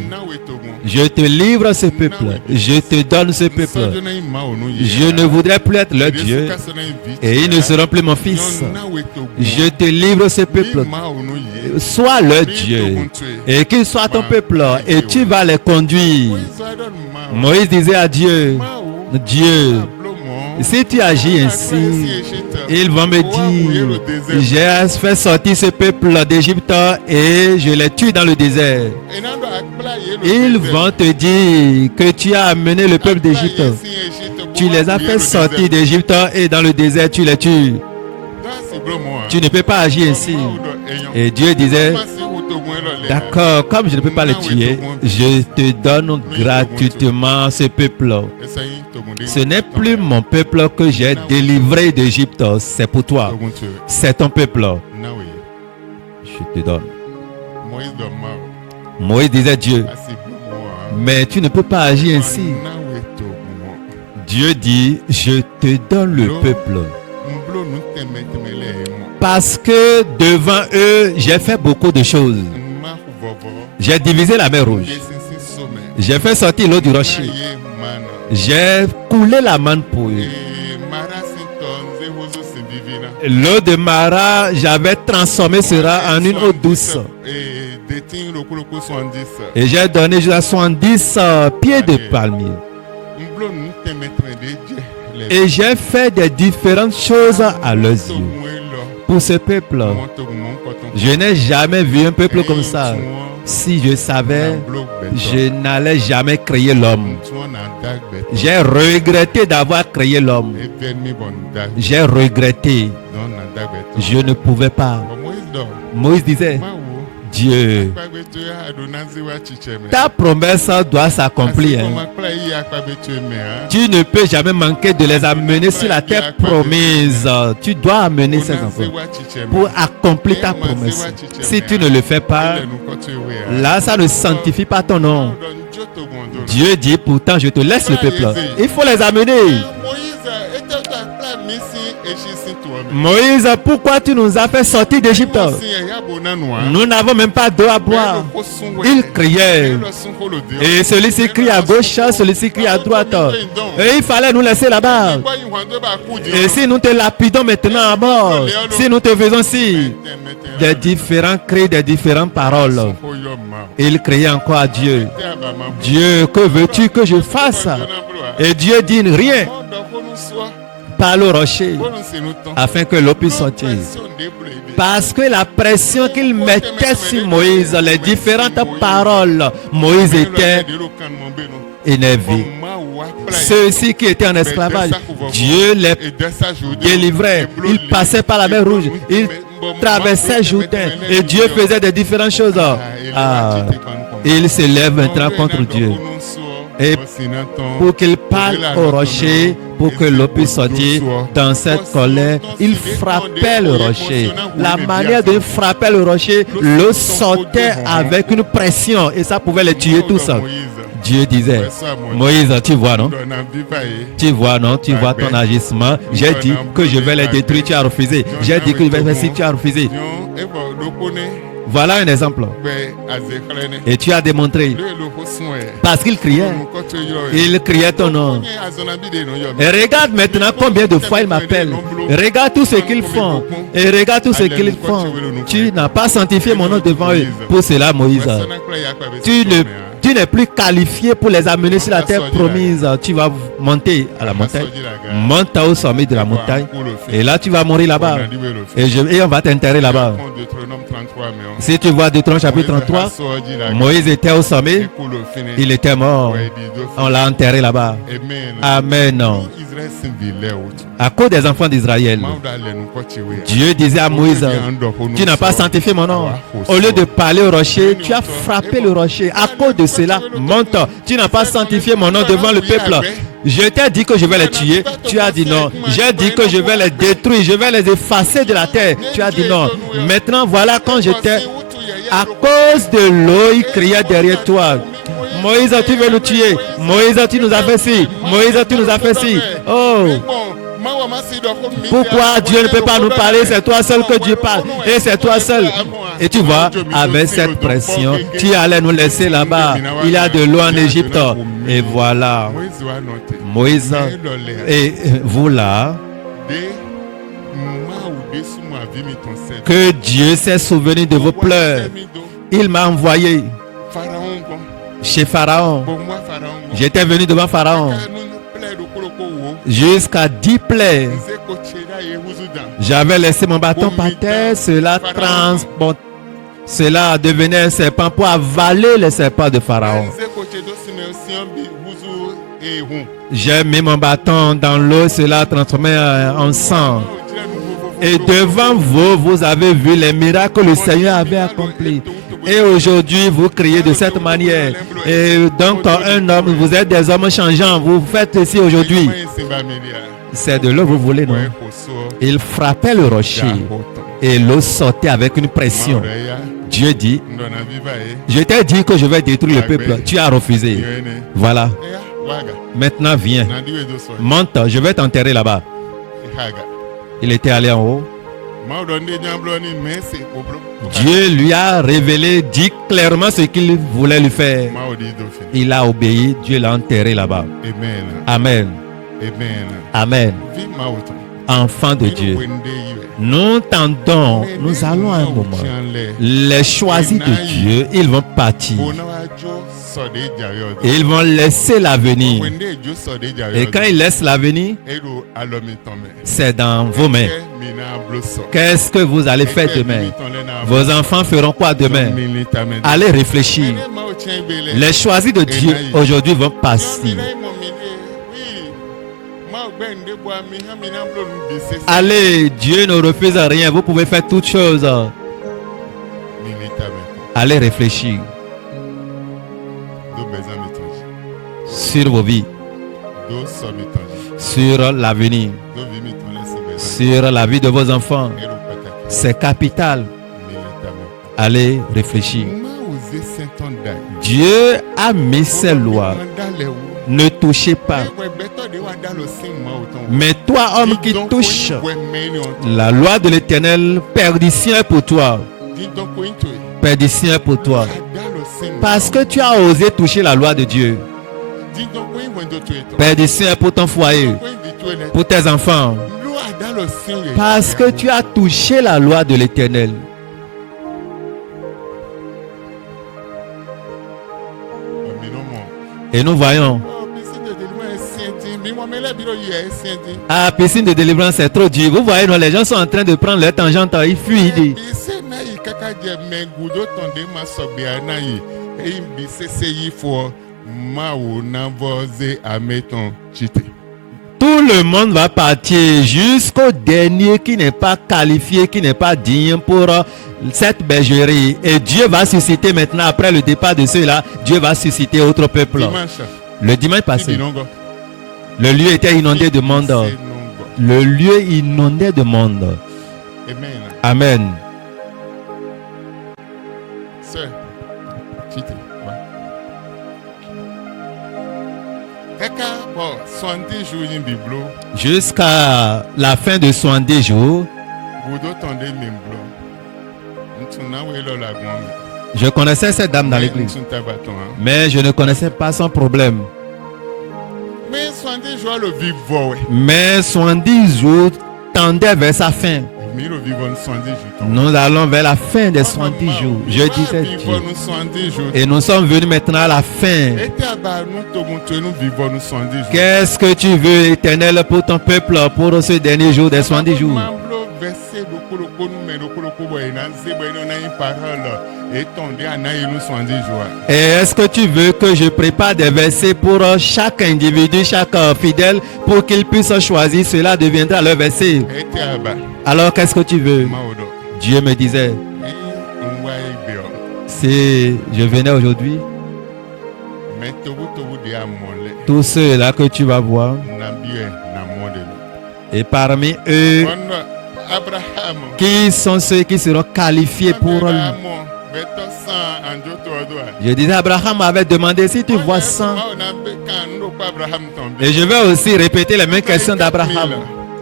je te livre ce peuple, je te donne ce peuple. Je ne voudrais plus être leur Dieu et ils ne seront plus mon fils. Je te livre ce peuple. Sois leur Dieu et qu'il soit ton peuple et tu vas les conduire. Moïse disait à Dieu, Dieu, si tu agis ainsi, ils vont me dire, j'ai fait sortir ce peuple d'Égypte et je les tue dans le désert. Ils vont te dire que tu as amené le peuple d'Égypte. Tu les as fait sortir d'Égypte et dans le désert tu les tues. Tu ne peux pas agir ainsi. Et Dieu disait, d'accord, comme je ne peux pas les tuer, je te donne gratuitement ce peuple. Ce n'est plus mon peuple que j'ai délivré d'Égypte, c'est pour toi. C'est ton peuple. Je te donne. Moïse disait Dieu, mais tu ne peux pas agir ainsi. Dieu dit, je te donne le peuple. Parce que devant eux, j'ai fait beaucoup de choses. J'ai divisé la mer Rouge. J'ai fait sortir l'eau du rocher. J'ai coulé la manne pour eux. L'eau de Mara, j'avais transformé cela en une eau douce. Et j'ai donné jusqu'à 70 pieds de palmier. Et j'ai fait des différentes choses à leurs yeux. Pour ce peuple, je n'ai jamais vu un peuple comme ça. Si je savais, je n'allais jamais créer l'homme. J'ai regretté d'avoir créé l'homme. J'ai regretté. Je ne pouvais pas. Moïse disait, Dieu. Ta promesse doit s'accomplir. Tu ne peux jamais manquer de les amener sur la terre promise. Tu dois amener ces enfants pour accomplir ta promesse. Si tu ne le fais pas, là, ça ne sanctifie pas ton nom. Dieu dit, pourtant, je te laisse le peuple. Il faut les amener. Moïse, pourquoi tu nous as fait sortir d'Égypte? Nous n'avons même pas d'eau à boire. Il criait. Et celui-ci crie à gauche, celui-ci crie à droite. Et il fallait nous laisser là-bas. Et si nous te lapidons maintenant à mort, si nous te faisons ci, des différents cris, des différentes paroles. Il criait encore à Dieu. Dieu, que veux-tu que je fasse? Et Dieu dit rien. Parle au rocher afin que l'eau puisse sortir. Parce que la pression qu'il mettait sur Moïse, les différentes paroles, Moïse était énervé. Ceux-ci qui étaient en esclavage, Dieu les délivrait. Ils passaient par la mer Rouge. Ils traversaient Jourdain. Et Dieu faisait des différentes choses. Il se lève maintenant contre Dieu. Et pour qu'il parle au rocher, pour que l'eau puisse sortir dans cette colère, il frappait le rocher. La manière de frapper le rocher, l'eau sortait avec une pression et ça pouvait les tuer tous. Dieu disait, Moïse, tu vois, non? Tu vois, non? Tu vois ton agissement. J'ai dit que je vais les détruire, tu as refusé. J'ai dit que je vais faire si tu as refusé. Voilà un exemple. Et tu as démontré. Parce qu'il criait. Il criait ton nom. Et regarde maintenant combien de fois il m'appelle. Regarde tout ce qu'ils font. Et regarde tout ce qu'ils font. Tu n'as pas sanctifié mon nom devant eux. Pour cela, Moïse, tu n'es plus qualifié pour les amener sur la terre promise. Tu vas monter à la montagne. Monte au sommet de la montagne. Et là, tu vas mourir là-bas. Et on va t'enterrer là-bas. Si tu vois Deutéronome chapitre 33, Moïse était au sommet. Il était mort. On l'a enterré là-bas. Amen. À cause des enfants d'Israël, Dieu disait à Moïse, tu n'as pas sanctifié mon nom. Au lieu de parler au rocher, tu as frappé le rocher. À cause de cela, monte. Tu n'as pas sanctifié mon nom devant le peuple. Je t'ai dit que je vais les tuer. Tu as dit non. J'ai dit que je vais les détruire. Je vais les effacer de la terre. Tu as dit non. Maintenant, voilà quand j'étais à cause de l'eau, il criait derrière toi. Moïse, tu veux nous tuer. Moïse, tu nous as fait ci. Moïse, tu nous as fait ci. Oh. Pourquoi Dieu ne peut pas nous parler? C'est toi seul que Dieu parle. Et c'est toi seul. Et tu vois, avec cette pression, tu allais nous laisser là-bas. Il y a de l'eau en Égypte. Et voilà. Moïse, et vous là, que Dieu s'est souvenu de vos pleurs. Il m'a envoyé chez Pharaon. J'étais venu devant Pharaon. Jusqu'à 10 plaies. J'avais laissé mon bâton par terre. Cela devenait un serpent pour avaler les serpents de Pharaon. J'ai mis mon bâton dans l'eau. Cela transformé en sang. Et devant vous, vous avez vu les miracles que le Seigneur avait accomplis. Et aujourd'hui, vous criez de cette manière. Et donc, un homme, vous êtes des hommes changeants. Vous faites ici aujourd'hui. C'est de l'eau que vous voulez, non? Il frappait le rocher. Et l'eau sortait avec une pression. Dieu dit, je t'ai dit que je vais détruire le peuple. Tu as refusé. Voilà. Maintenant, viens. Monte, je vais t'enterrer là-bas. Il était allé en haut. Dieu lui a révélé, dit clairement ce qu'il voulait lui faire. Il a obéi, Dieu l'a enterré là-bas. Amen. Amen. Enfant de Dieu, nous tendons, nous allons à un moment. Les choisis de Dieu, ils vont partir. Et ils vont laisser l'avenir. Et quand ils laissent l'avenir, c'est dans vos mains. Qu'est-ce que vous allez faire demain? Vos enfants feront quoi demain? Allez réfléchir. Les choisis de Dieu aujourd'hui vont passer. Allez, Dieu ne refuse rien. Vous pouvez faire toutes choses. Allez réfléchir do bezan mitonji sur vos vies, do so mitonji sur l'avenir, do vi miton lesi bezan sur la vie de vos enfants. ero pataki C'est capital. milita me Allez réfléchir. ma oze senton dai Dieu a mis ses lois. dale wo Ne touchez pas. ewe beto de wa dalo sin ma oton Mais toi, homme qui touche la loi de l'Éternel, perdition est pour toi. didon ko into e Perdition est pour toi. dalo sin Parce que tu as osé toucher la loi de Dieu. didon ko wendo to eto Perdition est pour ton foyer, ko indi to ele pour tes enfants. lo adalo sin e Parce que tu as touché la loi de l'Éternel. mi no mo Et nous voyons, oh bisi de de mo esin mi mo mele biro ye esin din à piscine de délivrance, c'est trop dur. Vous voyez, non, les gens sont en train de prendre leur tangente, ils fuient. bise na yi kaka je me gudo tonde ma sobia na yi e bise se yi fo ma wo na voze ameton chite Tout le monde va partir jusqu'au dernier qui n'est pas qualifié, qui n'est pas digne pour cette bergerie. Et Dieu va susciter maintenant, après le départ de ceux-là, Dieu va susciter autre peuple. dimanche Le dimanche passé, ibinongo le lieu était inondé de monde. Senongo. Le lieu inondé de monde. Amen. Amen. Sir, chite wa kaka bon 70 jours in biblo Jusqu'à la fin de 70 jours, gudo tonde memblo ntuna we lo la gon je connaissais cette dame dans l'église. ntun tabaton Mais je ne connaissais pas son problème. mais 70 jours le vivre ouais Mais 70 jours tendaient vers sa fin. mi lo vivre 70 jours Nous allons vers la fin des 70 jours. Je disais vivre Dieu. nous 70 jours Et nous sommes venus maintenant à la fin. et aba nous to monter nous vivre nous 70 jours Qu'est-ce que tu veux, Éternel, pour ton peuple, pour ce dernier jour des 70 jours? Mamblo verset lokoloko nous mais lokoloko boy na zebo ino na une parole et tonde anayi nous 70 jours Et est-ce que tu veux que je prépare des versets pour chaque individu, chaque fidèle, pour qu'ils puissent choisir? Cela deviendra leur verset. et aba Alors qu'est-ce que tu veux? maodo Dieu me disait, nwa ibeo si je venais aujourd'hui, mais tobu de amole tous ceux-là que tu vas voir, na bien na monde et parmi eux, Kono Abraham qui sont ceux qui seront qualifiés pour... beto san anjoto odoa Je disais, Abraham avait demandé, si tu vois 100, et je vais aussi répéter les mêmes questions d'Abraham,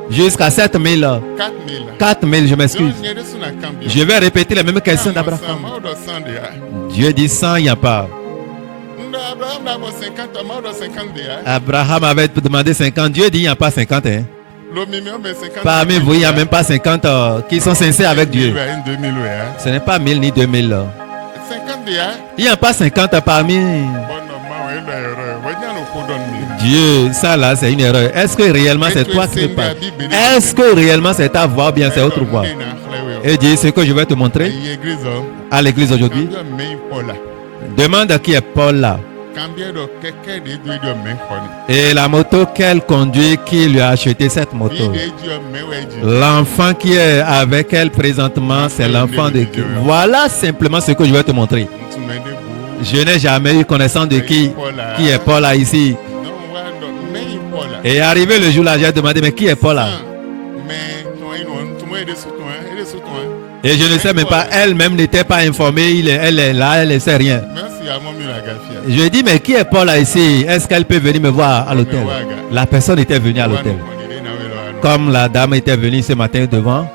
jusqu'à 7000, 4000 4000, je m'excuse. Je vais répéter les mêmes questions d'Abraham. Dieu dit 100, il n'y a pas. Abraham avait demandé 50, Dieu dit il n'y a pas 50. Hein. Parmi vous, il n'y a même pas 50 qui sont sincères avec Dieu. Ce n'est pas 1000 ni 2000. Il n'y a pas 50 parmi Dieu. Ça là, c'est une erreur. Est-ce que réellement c'est toi qui parles? Est-ce que réellement c'est ta voix ou bien c'est autre voix? Et Dieu, ce que je vais te montrer à l'église aujourd'hui. Demande à qui est Paul là. Et la moto qu'elle conduit, qui lui a acheté cette moto? L'enfant qui est avec elle présentement, c'est l'enfant de Dieu. Voilà simplement ce que je vais te montrer. Je n'ai jamais eu connaissance de qui est Paul là ici. Et arrivé le jour là, j'ai demandé, mais qui est Paul là? Et je ne sais même pas, elle-même n'était pas informée, elle est là, elle ne sait rien. Je dis, mais qui est Paul là ici? Est-ce qu'elle peut venir me voir à l'hôtel? La personne était venue à l'hôtel. Comme la dame était venue ce matin devant,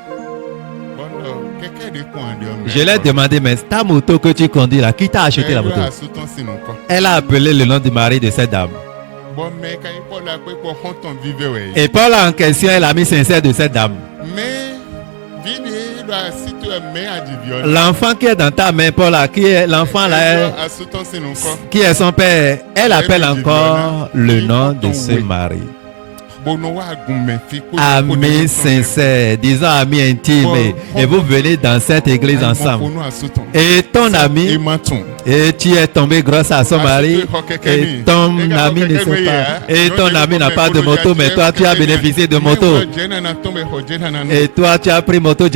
je lui ai demandé, mais ta moto que tu conduis là, qui t'a acheté la moto? Elle a appelé le nom du mari de cette dame. Et Paul en question, elle a mis sincère de cette dame. L'enfant qui est dans ta main, Paul, qui est l'enfant là, qui est son père, elle appelle encore le nom de ce mari. Amis sincères, disons amis intimes, et vous venez dans cette église ensemble. Et ton ami, et tu es tombé grâce à son mari, et ton ami ne sait pas, et ton ami n'a pas de moto, mais toi tu as bénéficié de moto. Et toi tu as pris moto,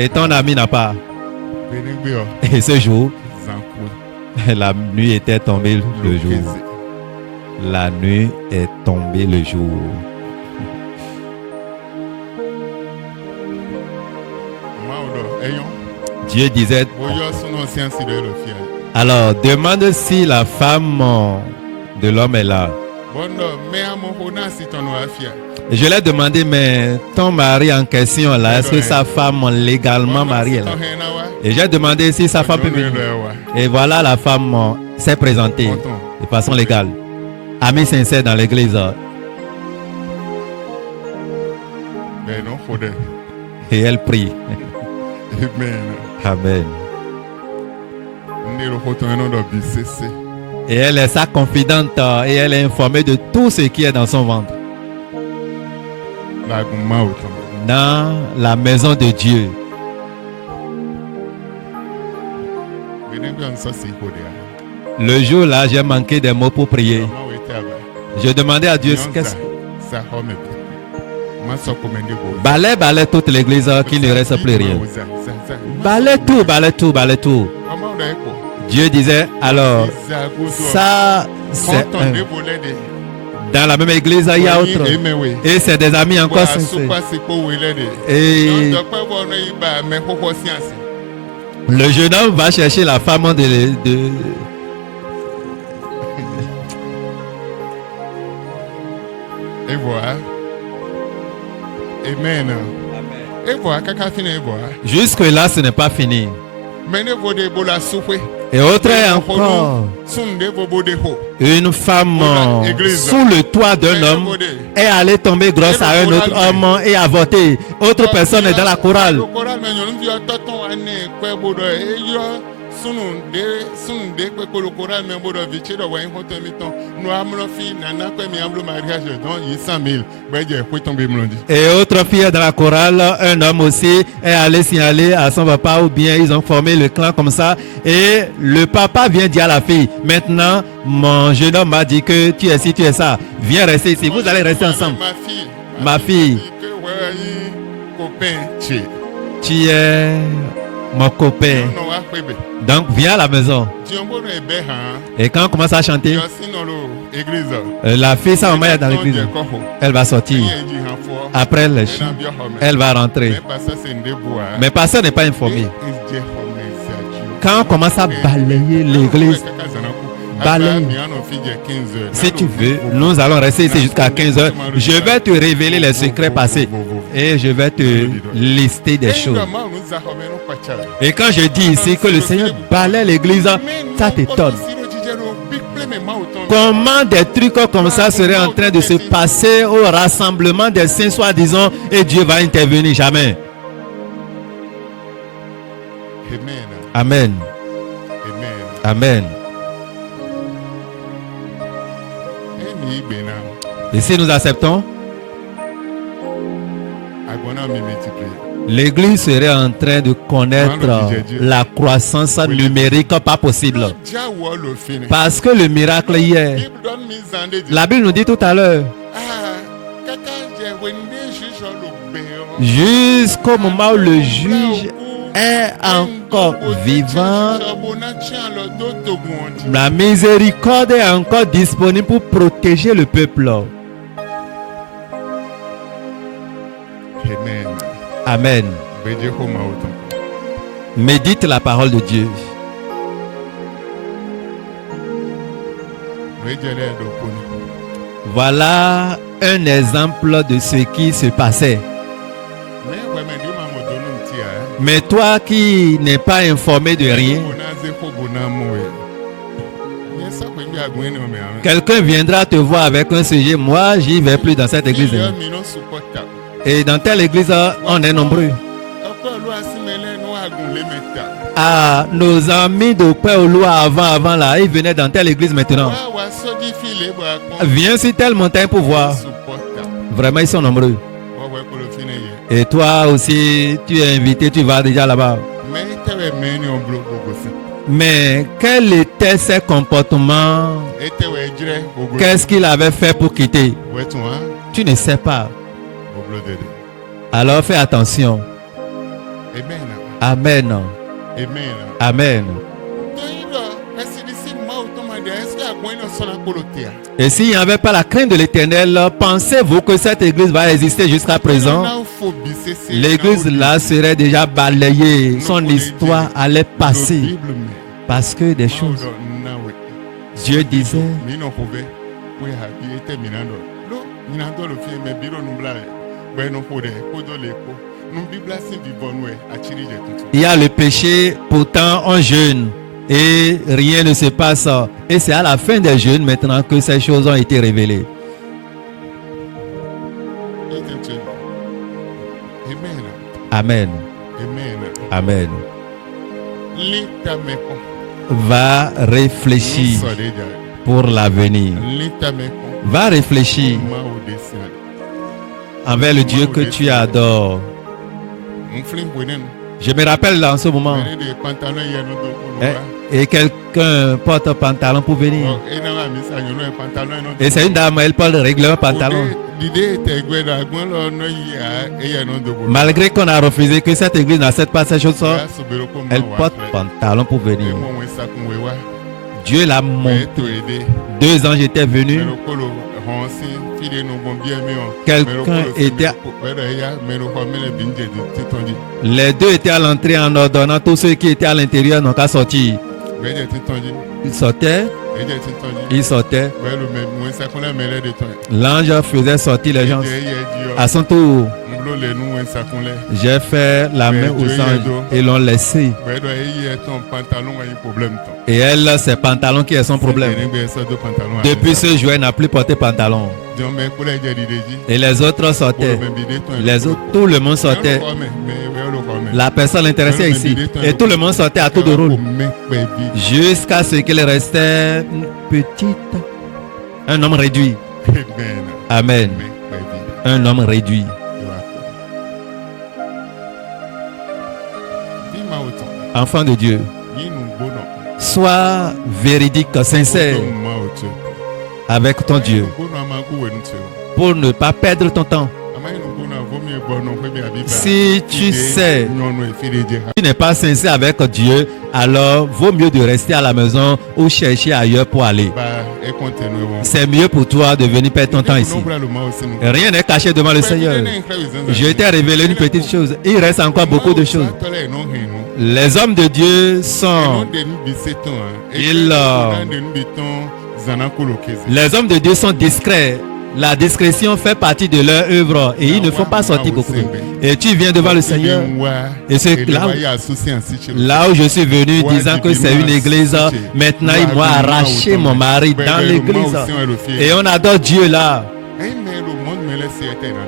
et ton ami n'a pas. Benigbe o. Et ce jour, Zankou. la nuit était tombée le jour. Lokeze. La nuit est tombée le jour. Maudo. Eyon. Dieu disait, Oyo sono siansi de lo fia. alors demande si la femme de l'homme est là. Bondo me amo hona si tono afia. Et je lui ai demandé, mais ton mari en question là, est-ce que sa femme légalement mariée est là? Et j'ai demandé si sa femme peut venir. Et voilà, la femme s'est présentée de façon légale. Ami sincère dans l'église. Ben non, fode. Et elle prie. Amen. Amen. Ndelo hotono do bisese. Et elle est sa confidente et elle est informée de tout ce qui est dans son ventre. La guma otomo. Dans la maison de Dieu. Benigbe on so si hode. Le jour là, j'ai manqué des mots pour prier. Mama wete aba. Je demandais à Dieu, qu'est-ce que... Ça home. Ma so komende go. Balais toute l'église qu'il ne reste plus rien. Balais tout. Mama odo eko. Dieu disait, alors, ça, c'est un- dans la même église, il y a autre. Et c'est des amis encore sincères. Et le jeune homme va chercher la femme de... Et voilà. Amen. Et voilà, kaka fini et voilà. Jusque-là, ce n'est pas fini. Mais ne vaut de bola souffle. Et autre est encore, Sunde bobo de ho. une femme sous le toit d'un homme est allée tomber grosse à un autre homme et avorter. Autre personne est dans la chorale. Le chorale mais on dit tonton ane kwe bodo e yo sunde kwe ko le chorale mais bodo viche do wa hoto mi ton no amlo fi nana kwe mi amlo mariage donc il 100 000 ben je kwe tomber mlondi. Et autre fille dans la chorale, un homme aussi est allé signaler à son papa ou bien ils ont formé le clan comme ça. Et le papa vient dire à la fille, maintenant mon jeune homme m'a dit que tu es ci, tu es ça. Viens rester ici, vous allez rester ensemble. Ma fille. Copain, Tu es mon copain. Donc viens à la maison. Et quand on commence à chanter, la fille, sa maman est dans l'église. Elle va sortir. Après le chant, elle va rentrer. Mais pasteur n'est pas informé. Quand on commence à balayer l'église, balayer. Si tu veux, nous allons rester ici jusqu'à 15h. Je vais te révéler les secrets passés. Et je vais te lister des choses. Et quand je dis ici que le Seigneur balaye l'église, ça t'étonne. Comment des trucs comme ça seraient en train de se passer au rassemblement des saints, soi-disant, et Dieu va intervenir? Jamais. Amen. Amen. Et si nous acceptons, l'Église serait en train de connaître la croissance numérique pas possible. Parce que le miracle hier, la Bible nous dit tout à l'heure, jusqu'au moment où le juge est encore vivant, la miséricorde est encore disponible pour protéger le peuple. Amen. Médite la parole de Dieu. Voilà un exemple de ce qui se passait. Mais toi qui n'es pas informé de rien, quelqu'un viendra te voir avec un sujet. Moi, j'y vais plus dans cette église. Et dans telle église, on est nombreux. Ah, nos amis de Péoloua avant là, ils venaient dans telle église maintenant. Viens sur telle montagne pour voir. Vraiment, ils sont nombreux. Et toi aussi, tu es invité, tu vas déjà là-bas. Mais quels étaient ses comportements? Qu'est-ce qu'il avait fait pour quitter? Tu ne sais pas. Alors fais attention. Amen. Amen. Amen. Et s'il n'y avait pas la crainte de l'Éternel, pensez-vous que cette église va exister jusqu'à présent? L'église là serait déjà balayée, son histoire allait passer. Parce que des choses, Dieu disait, il y a le péché, pourtant on jeûne et rien ne se passe. Et c'est à la fin des jeûnes maintenant que ces choses ont été révélées. Amen. Amen. Va réfléchir pour l'avenir. Va réfléchir envers le Dieu que tu adores. Je me rappelle en ce moment, et quelqu'un porte un pantalon pour venir. Et c'est une dame, elle porte régler un pantalon. Malgré qu'on a refusé que cette église n'accepte pas ces choses, elle porte pantalon pour venir. Dieu l'a monté. 2 anges étaient venus. Quelqu'un était. Les 2 étaient à l'entrée en ordonnant. Tous ceux qui étaient à l'intérieur n'ont qu'à sortir. Ils sortaient. Ils sortaient. L'ange faisait sortir les gens. À son tour, j'ai fait la main aux anges et l'ont laissé. Et elle, c'est pantalon qui est son problème. Depuis ce jour, elle n'a plus porté pantalon. Et les autres sortaient. Les autres, tout le monde sortait. La personne intéressée ici. Et tout le monde sortait à tour de rôle. Jusqu'à ce qu'il restait une petite. Un homme réduit. Amen. Un homme réduit. Enfant de Dieu, sois véridique, sincère avec ton Dieu pour ne pas perdre ton temps. Si tu sais, tu n'es pas sincère avec Dieu, alors vaut mieux de rester à la maison ou chercher ailleurs pour aller. C'est mieux pour toi de venir perdre ton temps ici. Rien n'est caché devant le Seigneur. Je t'ai révélé une petite chose. Il reste encore beaucoup de choses. Les hommes de Dieu sont... Les hommes de Dieu sont discrets. La discrétion fait partie de leur œuvre et ils ne font pas sortir beaucoup. Et tu viens devant le Seigneur. Et c'est là où je suis venu disant que c'est une église. Maintenant, ils m'ont arraché mon mari dans l'église. Et on adore Dieu là.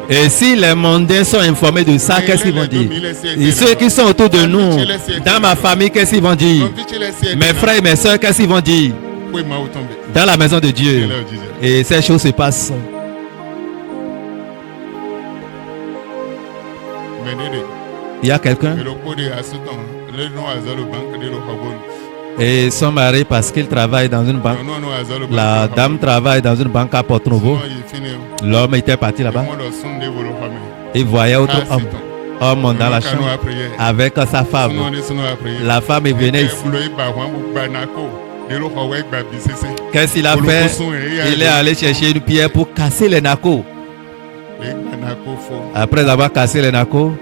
Et si les mondains sont informés de ça, qu'est-ce qu'ils vont dire? Et ceux qui sont autour de nous, dans ma famille, qu'est-ce qu'ils vont dire? Mes frères et mes soeurs, qu'est-ce qu'ils vont dire? Dans la maison de Dieu. Et ces choses se passent. Il y a quelqu'un et son mari, parce qu'il travaille dans une banque, la dame travaille dans une banque à Porto-Novo. L'homme était parti là-bas. Il voyait autre homme dans la chambre avec sa femme. La femme venait ici. Qu'est-ce qu'il a fait? Il est allé chercher une pierre pour casser les nacos. Après avoir cassé les nacos,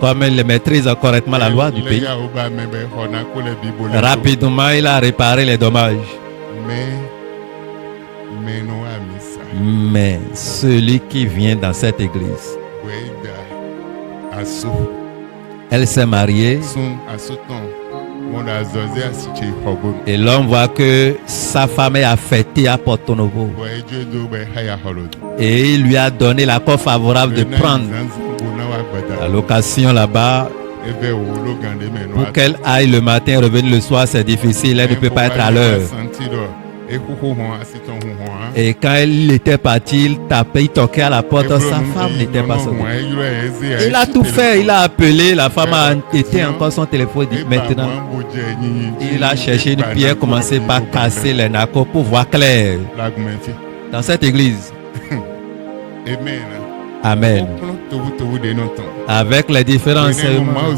comme il maîtrise correctement la loi du pays, rapidement il a réparé les dommages. Mais celui qui vient dans cette église, elle s'est mariée. Et l'homme voit que sa femme est affectée à Porto-Novo. Et il lui a donné l'accord favorable de prendre la location là-bas pour qu'elle aille le matin et revenir le soir. C'est difficile, elle ne peut pas être à l'heure. Et quand il était parti, il tapait, il toquait à la porte, sa femme n'était pas sortie. Il a tout fait, il a appelé, la femme a été encore son téléphone. Dit, maintenant, il a cherché une pierre, commencé par casser les nacos pour voir clair. Dans cette église. Amen. Avec les différents enseignements.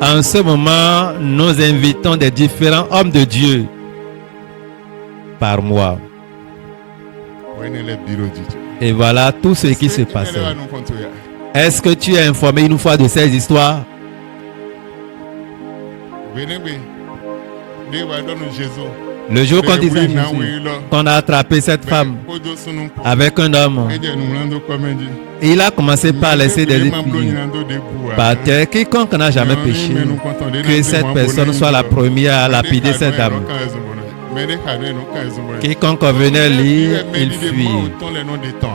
En ce moment, nous invitons des différents hommes de Dieu par mois. Et voilà tout ce qui se passait. Est-ce que tu es informé une fois de ces histoires? Le jour qu'on disait à Jésus qu'on a attrapé cette femme avec un homme, il a commencé par laisser des épines par terre. Quiconque n'a jamais péché, que cette personne soit la première à lapider cette dame. Quiconque venait lire, il fuit.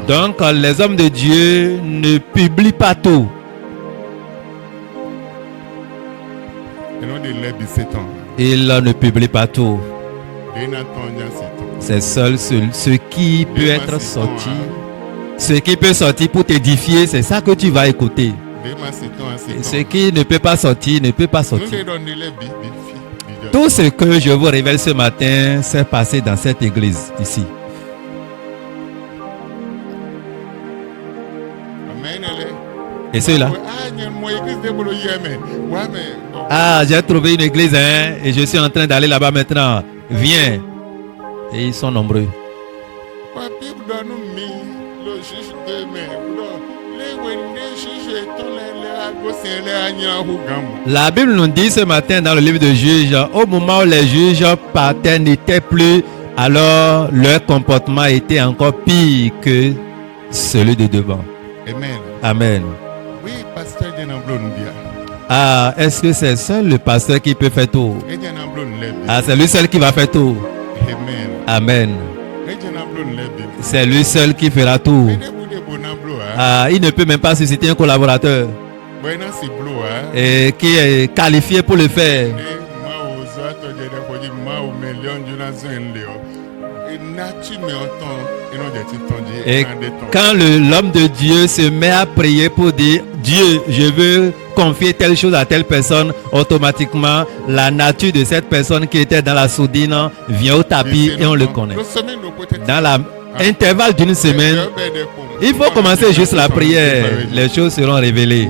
Donc les hommes de Dieu ne publient pas tout. Ils ne publient pas tout. C'est seul ce qui peut être sorti. Ce qui peut sortir pour t'édifier, c'est ça que tu vas écouter. Et ce qui ne peut pas sortir, ne peut pas sortir. Tout ce que je vous révèle ce matin s'est passé dans cette église ici. Et ceux-là. Ah, j'ai trouvé une église et je suis en train d'aller là-bas maintenant. Viens. Et ils sont nombreux. La Bible nous dit ce matin dans le livre de Juges, au moment où les juges partaient n'étaient plus, alors leur comportement était encore pire que celui de devant. Amen. Amen. Oui, pasteur Djenamblo nous dit. Ah, est-ce que c'est seul le pasteur qui peut faire tout? Ah, c'est lui seul qui va faire tout. Amen. C'est lui seul qui fera tout. Ah, il ne peut même pas susciter un collaborateur et qui est qualifié pour le faire. Et quand l'homme de Dieu se met à prier pour dire Dieu, je veux confier telle chose à telle personne, automatiquement la nature de cette personne qui était dans la sourdine vient au tapis et on le connaît. Dans l'intervalle d'une semaine, il faut commencer juste la prière. Les choses seront révélées.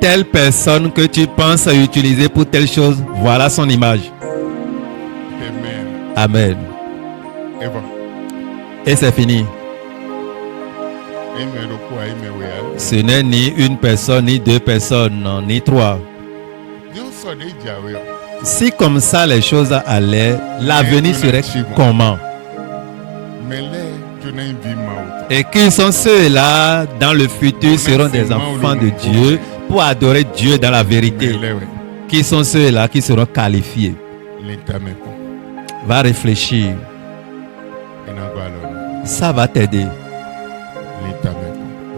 Telle personne que tu penses utiliser pour telle chose, voilà son image. Amen. Et c'est fini. Ce n'est ni une personne, ni deux personnes, non, ni trois. Si comme ça les choses allaient, l'avenir serait comment? Et qui sont ceux-là dans le futur seront des enfants de Dieu pour adorer Dieu dans la vérité? Qui sont ceux-là qui seront qualifiés? Va réfléchir. Ça va t'aider.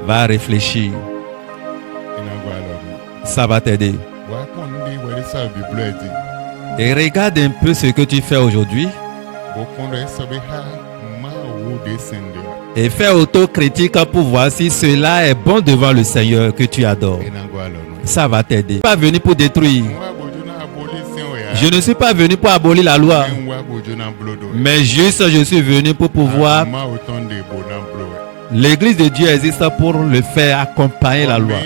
Va réfléchir. Ça va t'aider. Et regarde un peu ce que tu fais aujourd'hui. Et fais autocritique pour voir si cela est bon devant le Seigneur que tu adores. Ça va t'aider. Je ne suis pas venu pour détruire. Je ne suis pas venu pour abolir la loi. Mais juste je suis venu pour pouvoir... L'église de Dieu existe pour le faire accompagner la loi.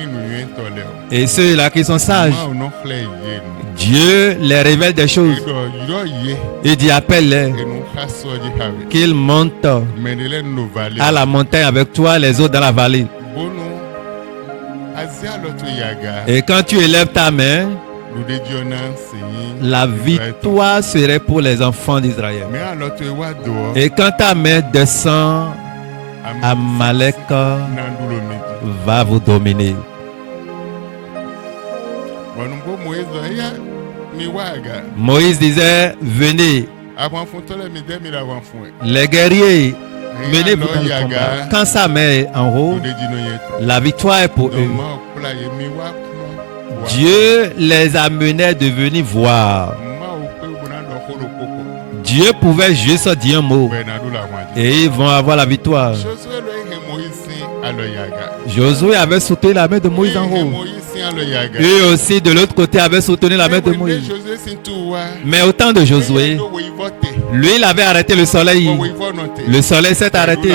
Et ceux-là qui sont sages, Dieu les révèle des choses. Il dit appelle-les, qu'ils montent à la montagne avec toi, les autres dans la vallée. Et quand tu élèves ta main, la victoire serait pour les enfants d'Israël. Et quand ta main descend, Amalek va vous dominer. Moïse disait, venez. Les guerriers, menez-vous dans le combat. Quand sa main est en haut, la victoire est pour eux. Dieu les amenait de venir voir. Dieu pouvait juste dire un mot et ils vont avoir la victoire. Josué avait sauté la main de Moïse en haut. Eux aussi, de l'autre côté, avaient soutenu la main de Moïse. Mais au temps de Josué, lui, il avait arrêté le soleil. Le soleil s'est arrêté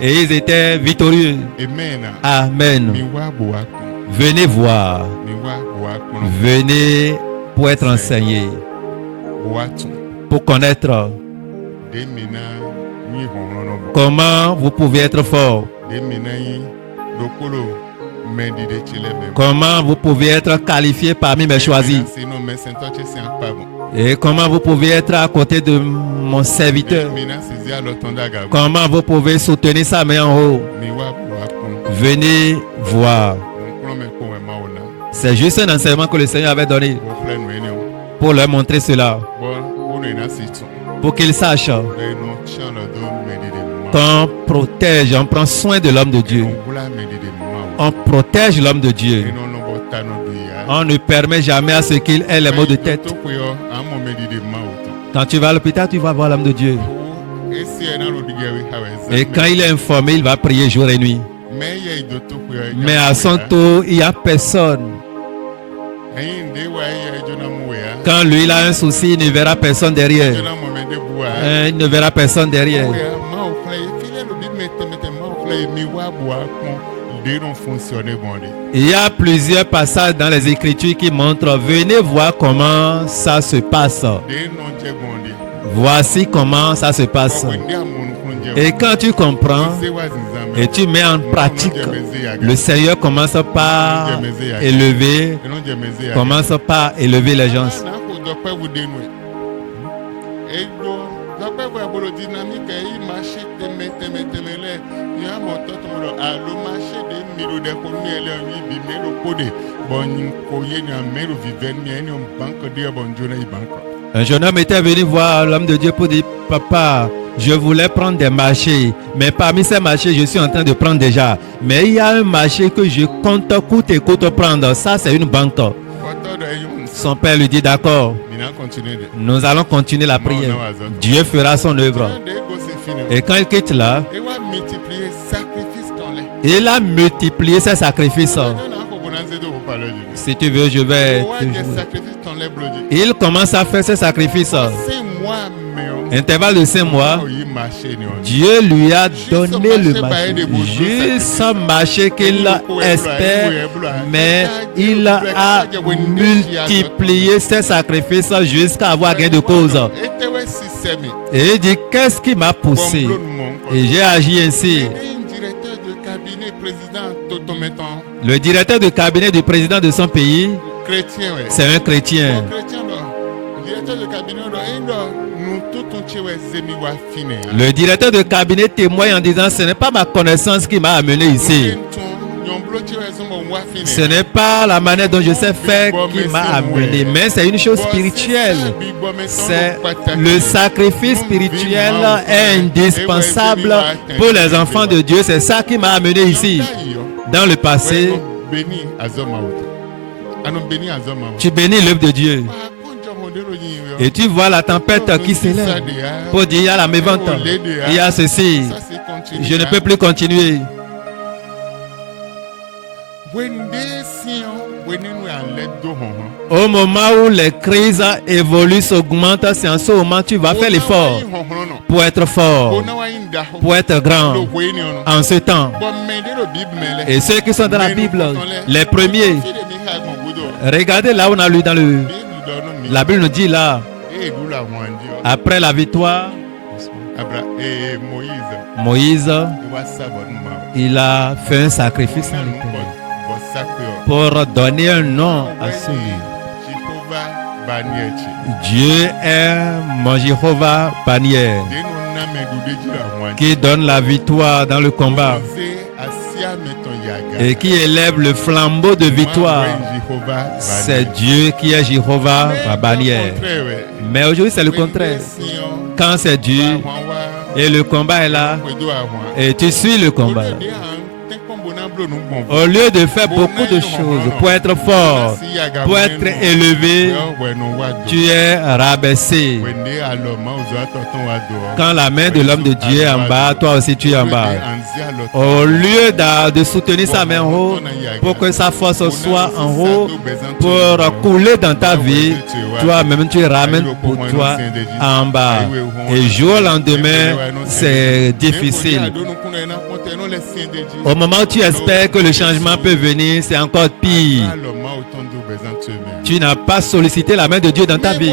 et ils étaient victorieux. Amen. Venez voir. Venez pour être enseigné, pour connaître comment vous pouvez être fort, comment vous pouvez être qualifié parmi mes choisis, et comment vous pouvez être à côté de mon serviteur, comment vous pouvez soutenir sa main en haut. Venez voir. C'est juste un enseignement que le Seigneur avait donné pour leur montrer cela, pour qu'ils sachent qu'on protège, on prend soin de l'homme de Dieu, on protège l'homme de Dieu, on ne permet jamais à ce qu'il ait les maux de tête. Quand tu vas à l'hôpital, tu vas voir l'homme de Dieu, et quand il est informé, il va prier jour et nuit. Mais à son tour, il n'y a personne. Quand lui il a un souci, il ne verra personne derrière. Il ne verra personne derrière. Il y a plusieurs passages dans les Écritures qui montrent, venez voir comment ça se passe. Voici comment ça se passe. Et quand tu comprends et tu mets en pratique, le Seigneur commence par élever les gens. Un jeune homme était venu voir l'homme de Dieu pour dire, papa, je voulais prendre des marchés, mais parmi ces marchés, je suis en train de prendre déjà. Mais il y a un marché que je compte coûte et coûte prendre. Ça, c'est une banque. Son père lui dit, d'accord, nous allons continuer la prière. Dieu fera son œuvre. Et quand il quitte là, il a multiplié ses sacrifices. Si tu veux, je vais... Il commence à faire ses sacrifices. Intervalle de 5 mois, Dieu lui a donné le marché. Juste un marché qu'il espère, mais il a multiplié ses sacrifices jusqu'à avoir gain de cause. Et il dit, qu'est-ce qui m'a poussé? Et j'ai agi ainsi. Le directeur de cabinet du président de son pays, c'est un chrétien. Le directeur de cabinet témoigne en disant, ce n'est pas ma connaissance qui m'a amené ici. Ce n'est pas la manière dont je sais faire qui m'a amené, mais c'est une chose spirituelle. C'est le sacrifice spirituel est indispensable pour les enfants de Dieu. C'est ça qui m'a amené ici. Dans le passé, tu bénis l'œuvre de Dieu. Et tu vois la tempête qui s'élève pour dire, il y a la mévente, il y a ceci, je ne peux plus continuer. Au moment où les crises évoluent, s'augmentent, c'est en ce moment que tu vas faire l'effort pour être fort, pour être grand en ce temps. Et ceux qui sont dans la Bible, les premiers, regardez là où on a lu dans la Bible nous dit là, après la victoire, Moïse, il a fait un sacrifice à l'Éternel pour donner un nom à celui. Dieu est mon Jéhovah bannière qui donne la victoire dans le combat et qui élève le flambeau de victoire. C'est Dieu qui est Jéhovah ma bannière. Mais aujourd'hui c'est le contraire. Quand c'est Dieu et le combat est là et tu suis le combat, Au lieu de faire beaucoup de choses pour être fort, pour être élevé, tu es rabaissé. Quand la main de l'homme de Dieu est en bas, toi aussi tu es en bas. Au lieu de soutenir sa main en haut, pour que sa force soit en haut, pour couler dans ta vie, toi-même tu ramènes pour toi en bas. Et jour au lendemain, c'est difficile. Au moment où tu espères que le changement peut venir, c'est encore pire. Tu n'as pas sollicité la main de Dieu dans ta vie.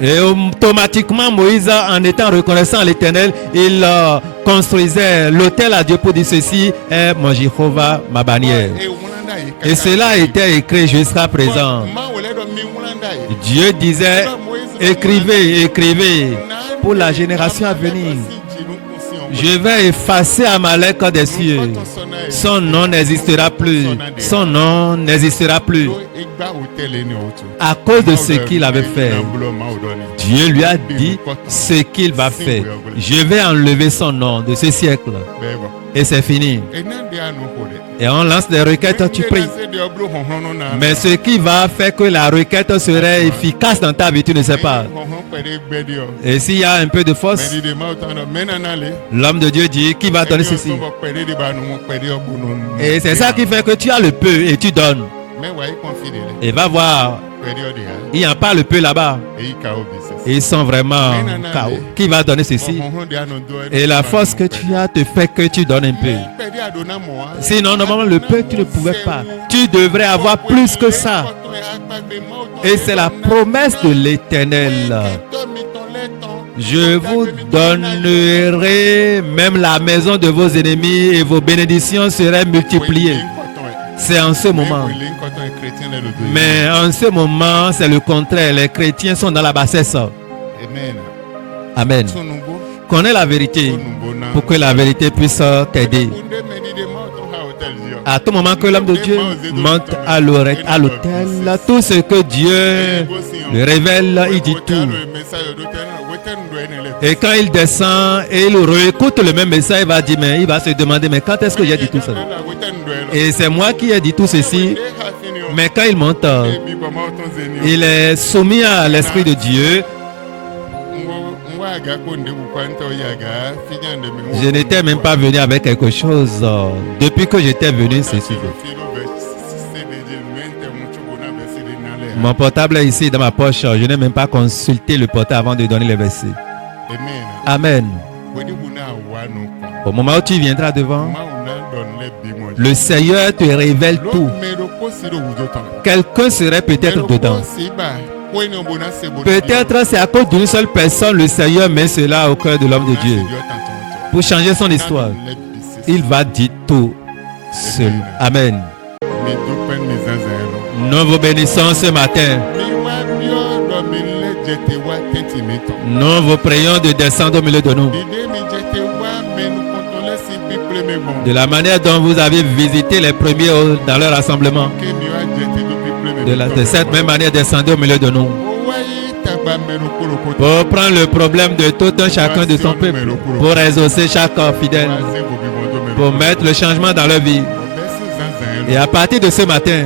Et automatiquement, Moïse, en étant reconnaissant à l'Éternel, il construisait l'autel à Dieu pour dire ceci est mon Jéhovah, ma bannière. Et cela a été écrit jusqu'à présent. Dieu disait, écrivez, écrivez pour la génération à venir. Je vais effacer Amalek des cieux. Son nom n'existera plus. Son nom n'existera plus. À cause de ce qu'il avait fait, Dieu lui a dit ce qu'il va faire. Je vais enlever son nom de ce siècle. Et c'est fini. Et on lance des requêtes, tu pries. Mais ce qui va faire que la requête serait efficace dans ta vie, tu ne sais pas. Et s'il y a un peu de force, l'homme de Dieu dit qui va donner ceci. Et c'est ça qui fait que tu as le peu et tu donnes. Et va voir, il n'y a pas le peu là-bas. Ils sont vraiment chaos. Qui va donner ceci? Et la force que tu as te fait que tu donnes un peu. Sinon, normalement, le peu, tu ne pouvais pas. Tu devrais avoir plus que ça. Et c'est la promesse de l'Éternel. Je vous donnerai même la maison de vos ennemis et vos bénédictions seraient multipliées. C'est en ce moment. Mais en ce moment, c'est le contraire. Les chrétiens sont dans la bassesse. Amen. Connais la vérité pour que la vérité puisse t'aider. À tout moment que l'homme de Dieu monte à l'autel, tout ce que Dieu lui révèle, il dit tout. Et quand il descend et il réécoute le même message, il va dire, mais il va se demander, mais quand est-ce que j'ai dit tout ça? Et c'est moi qui ai dit tout ceci. Mais quand il monte, il est soumis à l'Esprit de Dieu. Je n'étais même pas venu avec quelque chose. Depuis que j'étais venu, c'est suffisant. Mon portable est ici dans ma poche. Je n'ai même pas consulté le portable avant de donner les versets. Amen. Au moment où tu viendras devant, le Seigneur te révèle tout. Quelqu'un serait peut-être dedans. Peut-être c'est à cause d'une seule personne, le Seigneur met cela au cœur de l'homme de Dieu. Pour changer son histoire, il va dire tout seul. Amen. Nous vous bénissons ce matin. Nous vous prions de descendre au milieu de nous. De la manière dont vous avez visité les premiers dans leur rassemblement. De cette même manière, descendez au milieu de nous. Pour prendre le problème de tout un chacun de son peuple. Pour exaucer chaque fidèle. Pour mettre le changement dans leur vie. Et à partir de ce matin,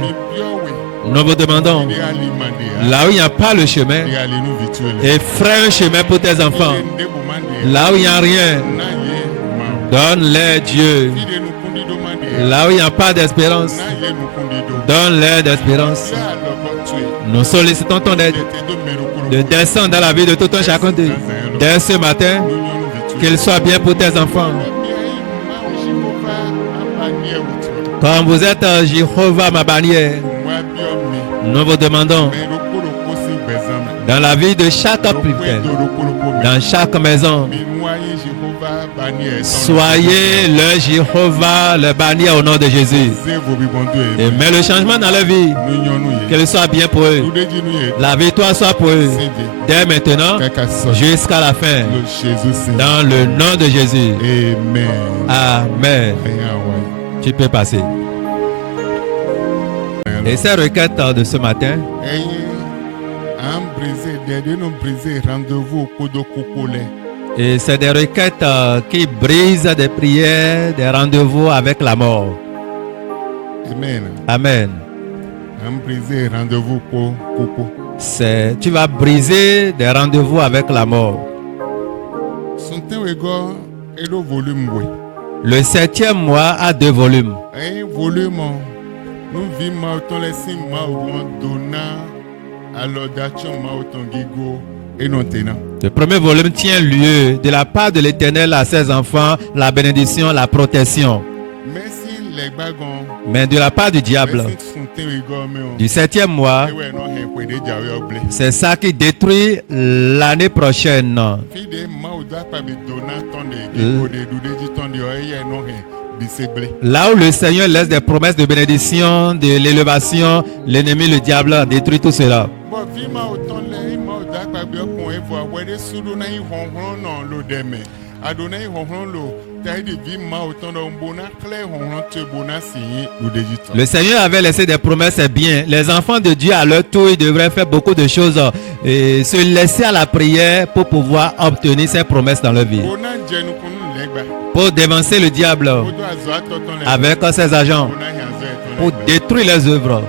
nous vous demandons, là où il n'y a pas le chemin, et ferai un chemin pour tes enfants. Là où il n'y a rien, donne-les Dieu. Là où il n'y a pas d'espérance, donne-les d'espérance. Nous sollicitons ton aide de descendre dans la vie de tout un chacun d'eux. Dès ce matin, qu'il soit bien pour tes enfants. Comme vous êtes Jéhovah, ma bannière, nous vous demandons dans la vie de chaque prière, dans chaque maison, soyez le Jéhovah, le bannière au nom de Jésus. Et mets le changement dans leur vie. Qu'elle soit bien pour eux. La victoire soit pour eux. Dès maintenant, jusqu'à la fin. Dans le nom de Jésus. Amen. Tu peux passer. Et ces requêtes de ce matin, Et c'est des requêtes qui brisent des prières, des rendez-vous avec la mort. Amen. Amen. Am brisé rendez-vous pour Coco. Tu vas briser des rendez-vous avec la mort. Son temps ego et le volume oui. Le 7e mois a 2 volumes. Un volume nous vivons autant les signes donnant à l'audacion autant gigo et non tenant. Le premier volume tient lieu de la part de l'Éternel à ses enfants, la bénédiction, la protection. Merci les bagons. Mais de la part du diable, du 7e mois, c'est ça qui détruit l'année prochaine. Là où le Seigneur laisse des promesses de bénédiction, de l'élévation, l'ennemi, le diable, détruit tout cela. Le Seigneur avait laissé des promesses, c'est bien. Les enfants de Dieu, à leur tour, ils devraient faire beaucoup de choses et se laisser à la prière pour pouvoir obtenir ces promesses dans leur vie. Pour dévancer le diable avec ses agents, pour détruire les œuvres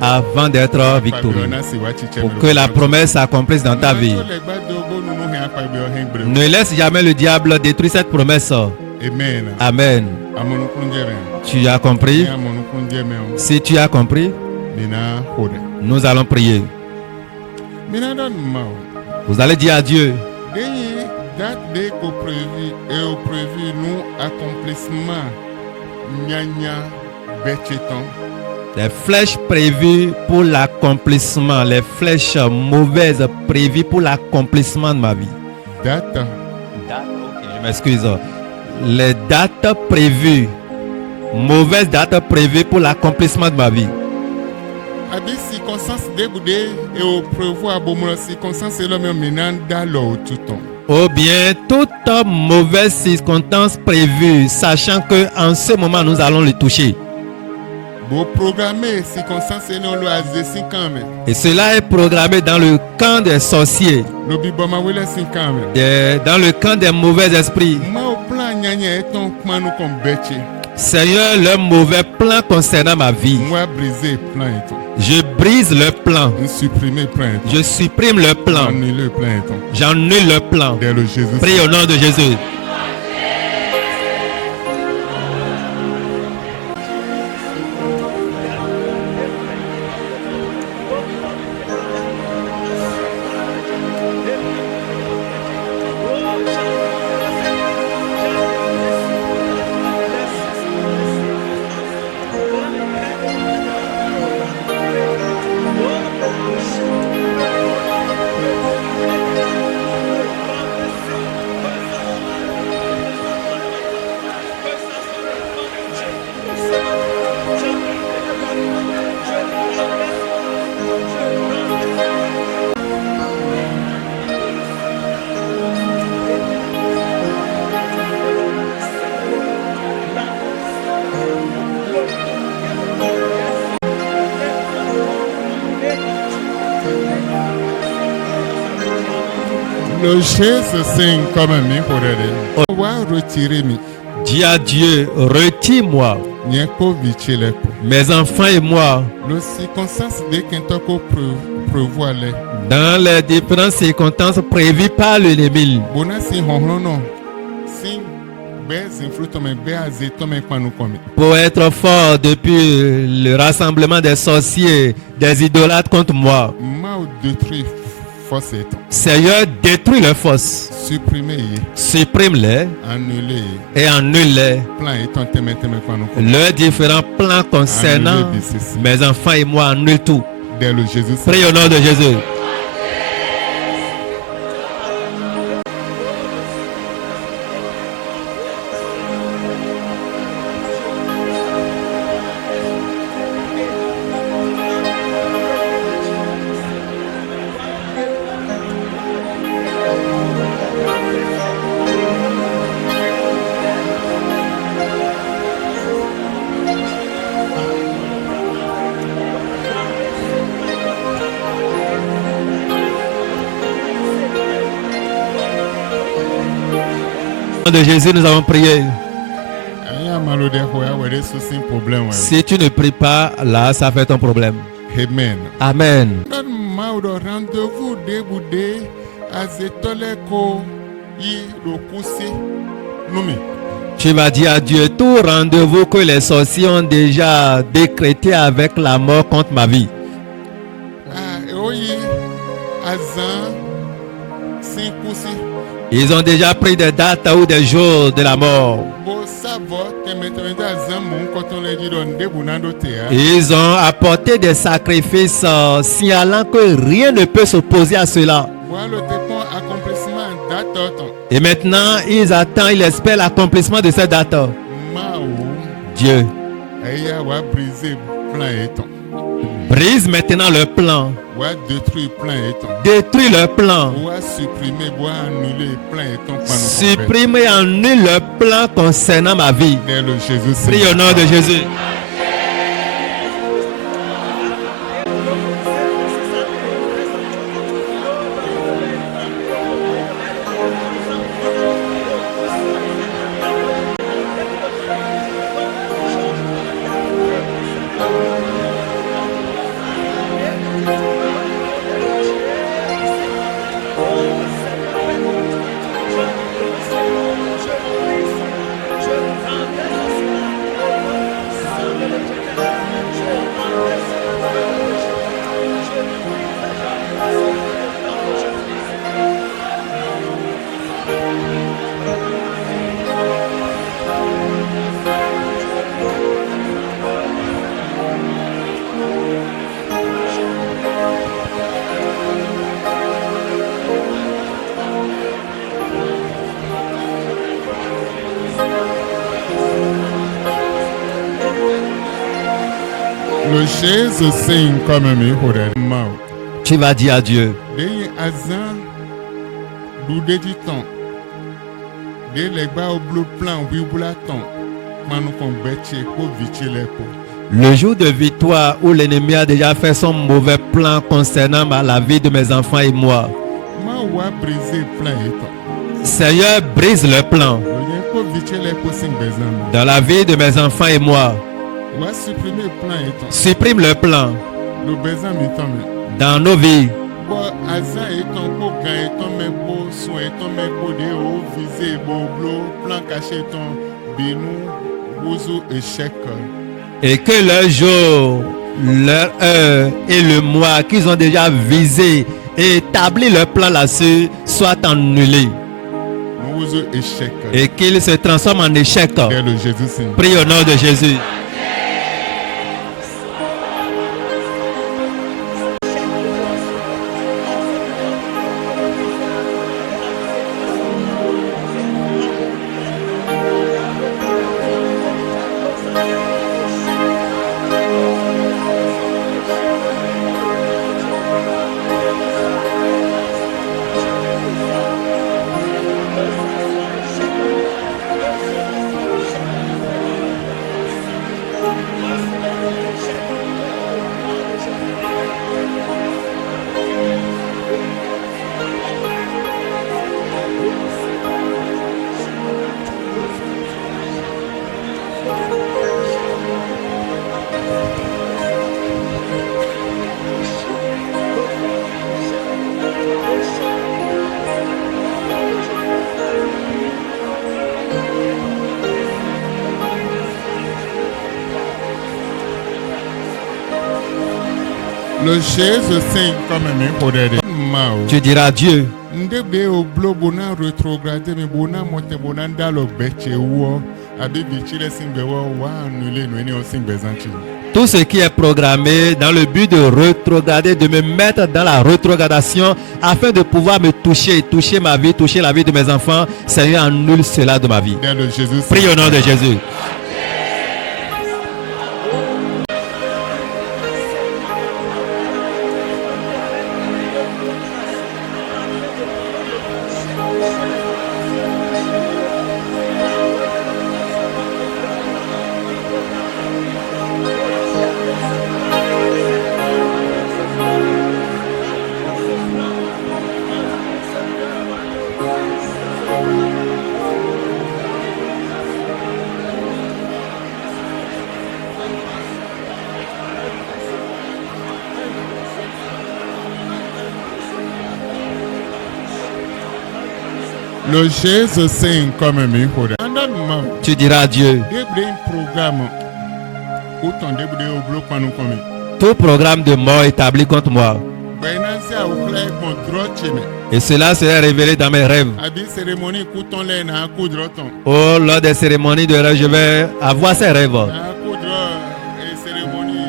avant d'être victorieux, pour que la promesse s'accomplisse dans ta vie. Ne laisse jamais le diable détruire cette promesse. Amen. Tu as compris? Si tu as compris, nous allons prier. Vous allez dire à Dieu. Date dès qu'au prévu nous accomplissement nyanya becheton. Les flèches prévues pour l'accomplissement, les flèches mauvaises prévues pour l'accomplissement de ma vie. Date. Ok, je m'excuse. Les dates prévues, mauvaises dates prévues pour l'accomplissement de ma vie. À des circonstances déboudées et au prévoir bon circonstances et le même dans l'eau tout temps. Ou bien toute mauvaise circonstance prévue, sachant que en ce moment nous allons le toucher. Et cela est programmé dans le camp des sorciers, dans le camp des mauvais esprits. Seigneur, leur mauvais plan concernant ma vie, je brise le plan. Je supprime le plan. J'annule le plan. Prie au nom de Jésus. Le Jésus signe comme un mi pour aider. On va retirer mi. Dis à Dieu, retire-moi. Mes enfants et moi. Le circonstance de Kentoko prévoit les. Dans les différentes circonstances prévues par l'ennemi. Pour être fort depuis le rassemblement des sorciers, des idolâtres contre moi. Seigneur, détruis les forces. Supprime-les. Et annule-les. Leurs différents plans concernant mes enfants et moi, annule tout. Prie au nom de Jésus. nom de Jésus, nous avons prié. Aya malo de hoya wede susin problème ouais. Si tu ne pries pas, là, ça fait ton problème. Amen. Amen. Don maudo rendez-vous de bude azetole ko yi rokusi numi. Tu vas dire à Dieu tout rendez-vous que les sorciers ont déjà décrété avec la mort contre ma vie. Oyi azan sin kusi. Ils ont déjà pris des dates ou des jours de la mort. Bo savo temetemete azan mon koton le di don de bunando te ya. Ils ont apporté des sacrifices signalant que rien ne peut s'opposer à cela. Voilà te pon accomplissement date. Et maintenant, ils attendent, ils espèrent l'accomplissement de cette date. Mao Dieu, eya wa briser plan eton. brise maintenant leur plan. Wa détruire plan eton. Détruis leur plan. Wa supprimer, wa annuler plan eton kwa nous. Supprime et annule leur plan concernant ma vie. Le Jésus. Prie au nom de Jésus. Le Jésus sing comme me hore mao. Tu vas dire à Dieu. De azan du de di ton. De le gba au bleu plan oui bula ton. Manu kon beche ko vichele ko. Le jour de victoire où l'ennemi a déjà fait son mauvais plan concernant la vie de mes enfants et moi. Ma wa briser plan eton. Seigneur, brise le plan Oye ko vichele ko sing bezan. dans la vie de mes enfants et moi. Wa supprimer plan eton. Supprime le plan Le bezan mi ton me. dans nos vies. Bo azan eton ko gan eton me bo so eton me bo de o viser bo bleu plan caché ton binu wuzu échec. Et que leur jour, leur heure et le mois qu'ils ont déjà visé et établi leur plan là-dessus soient annulés Wuzu échec. et qu'ils se transforment en échec. Le Jésus sing. Prie au nom de Jésus. Le Jésus sing comme me hore mao. Tu diras à Dieu. Ndebe o blo bona rétrogradé me bona monte bona ndalo beche wo abi bichile sing be wo wa annuler no ene o sing bezanchi. Tout ce qui est programmé dans le but de rétrograder, de me mettre dans la rétrogradation afin de pouvoir me toucher, toucher ma vie, toucher la vie de mes enfants, Seigneur, annule cela de ma vie. Le Jésus. Prie au nom de Jésus. Le Jésus c'est comme mi hoda. Andan ma. Tu diras à Dieu, Debre programme. Autant debre au bloc panu comme. tout programme de mort établi contre moi, Bainansi a ukle kontro cheme. et cela sera révélé dans mes rêves. Abi cérémonie couton le na coudroton. Oh, lors des cérémonies de rêve, je vais avoir ces rêves. Na coudro et cérémonie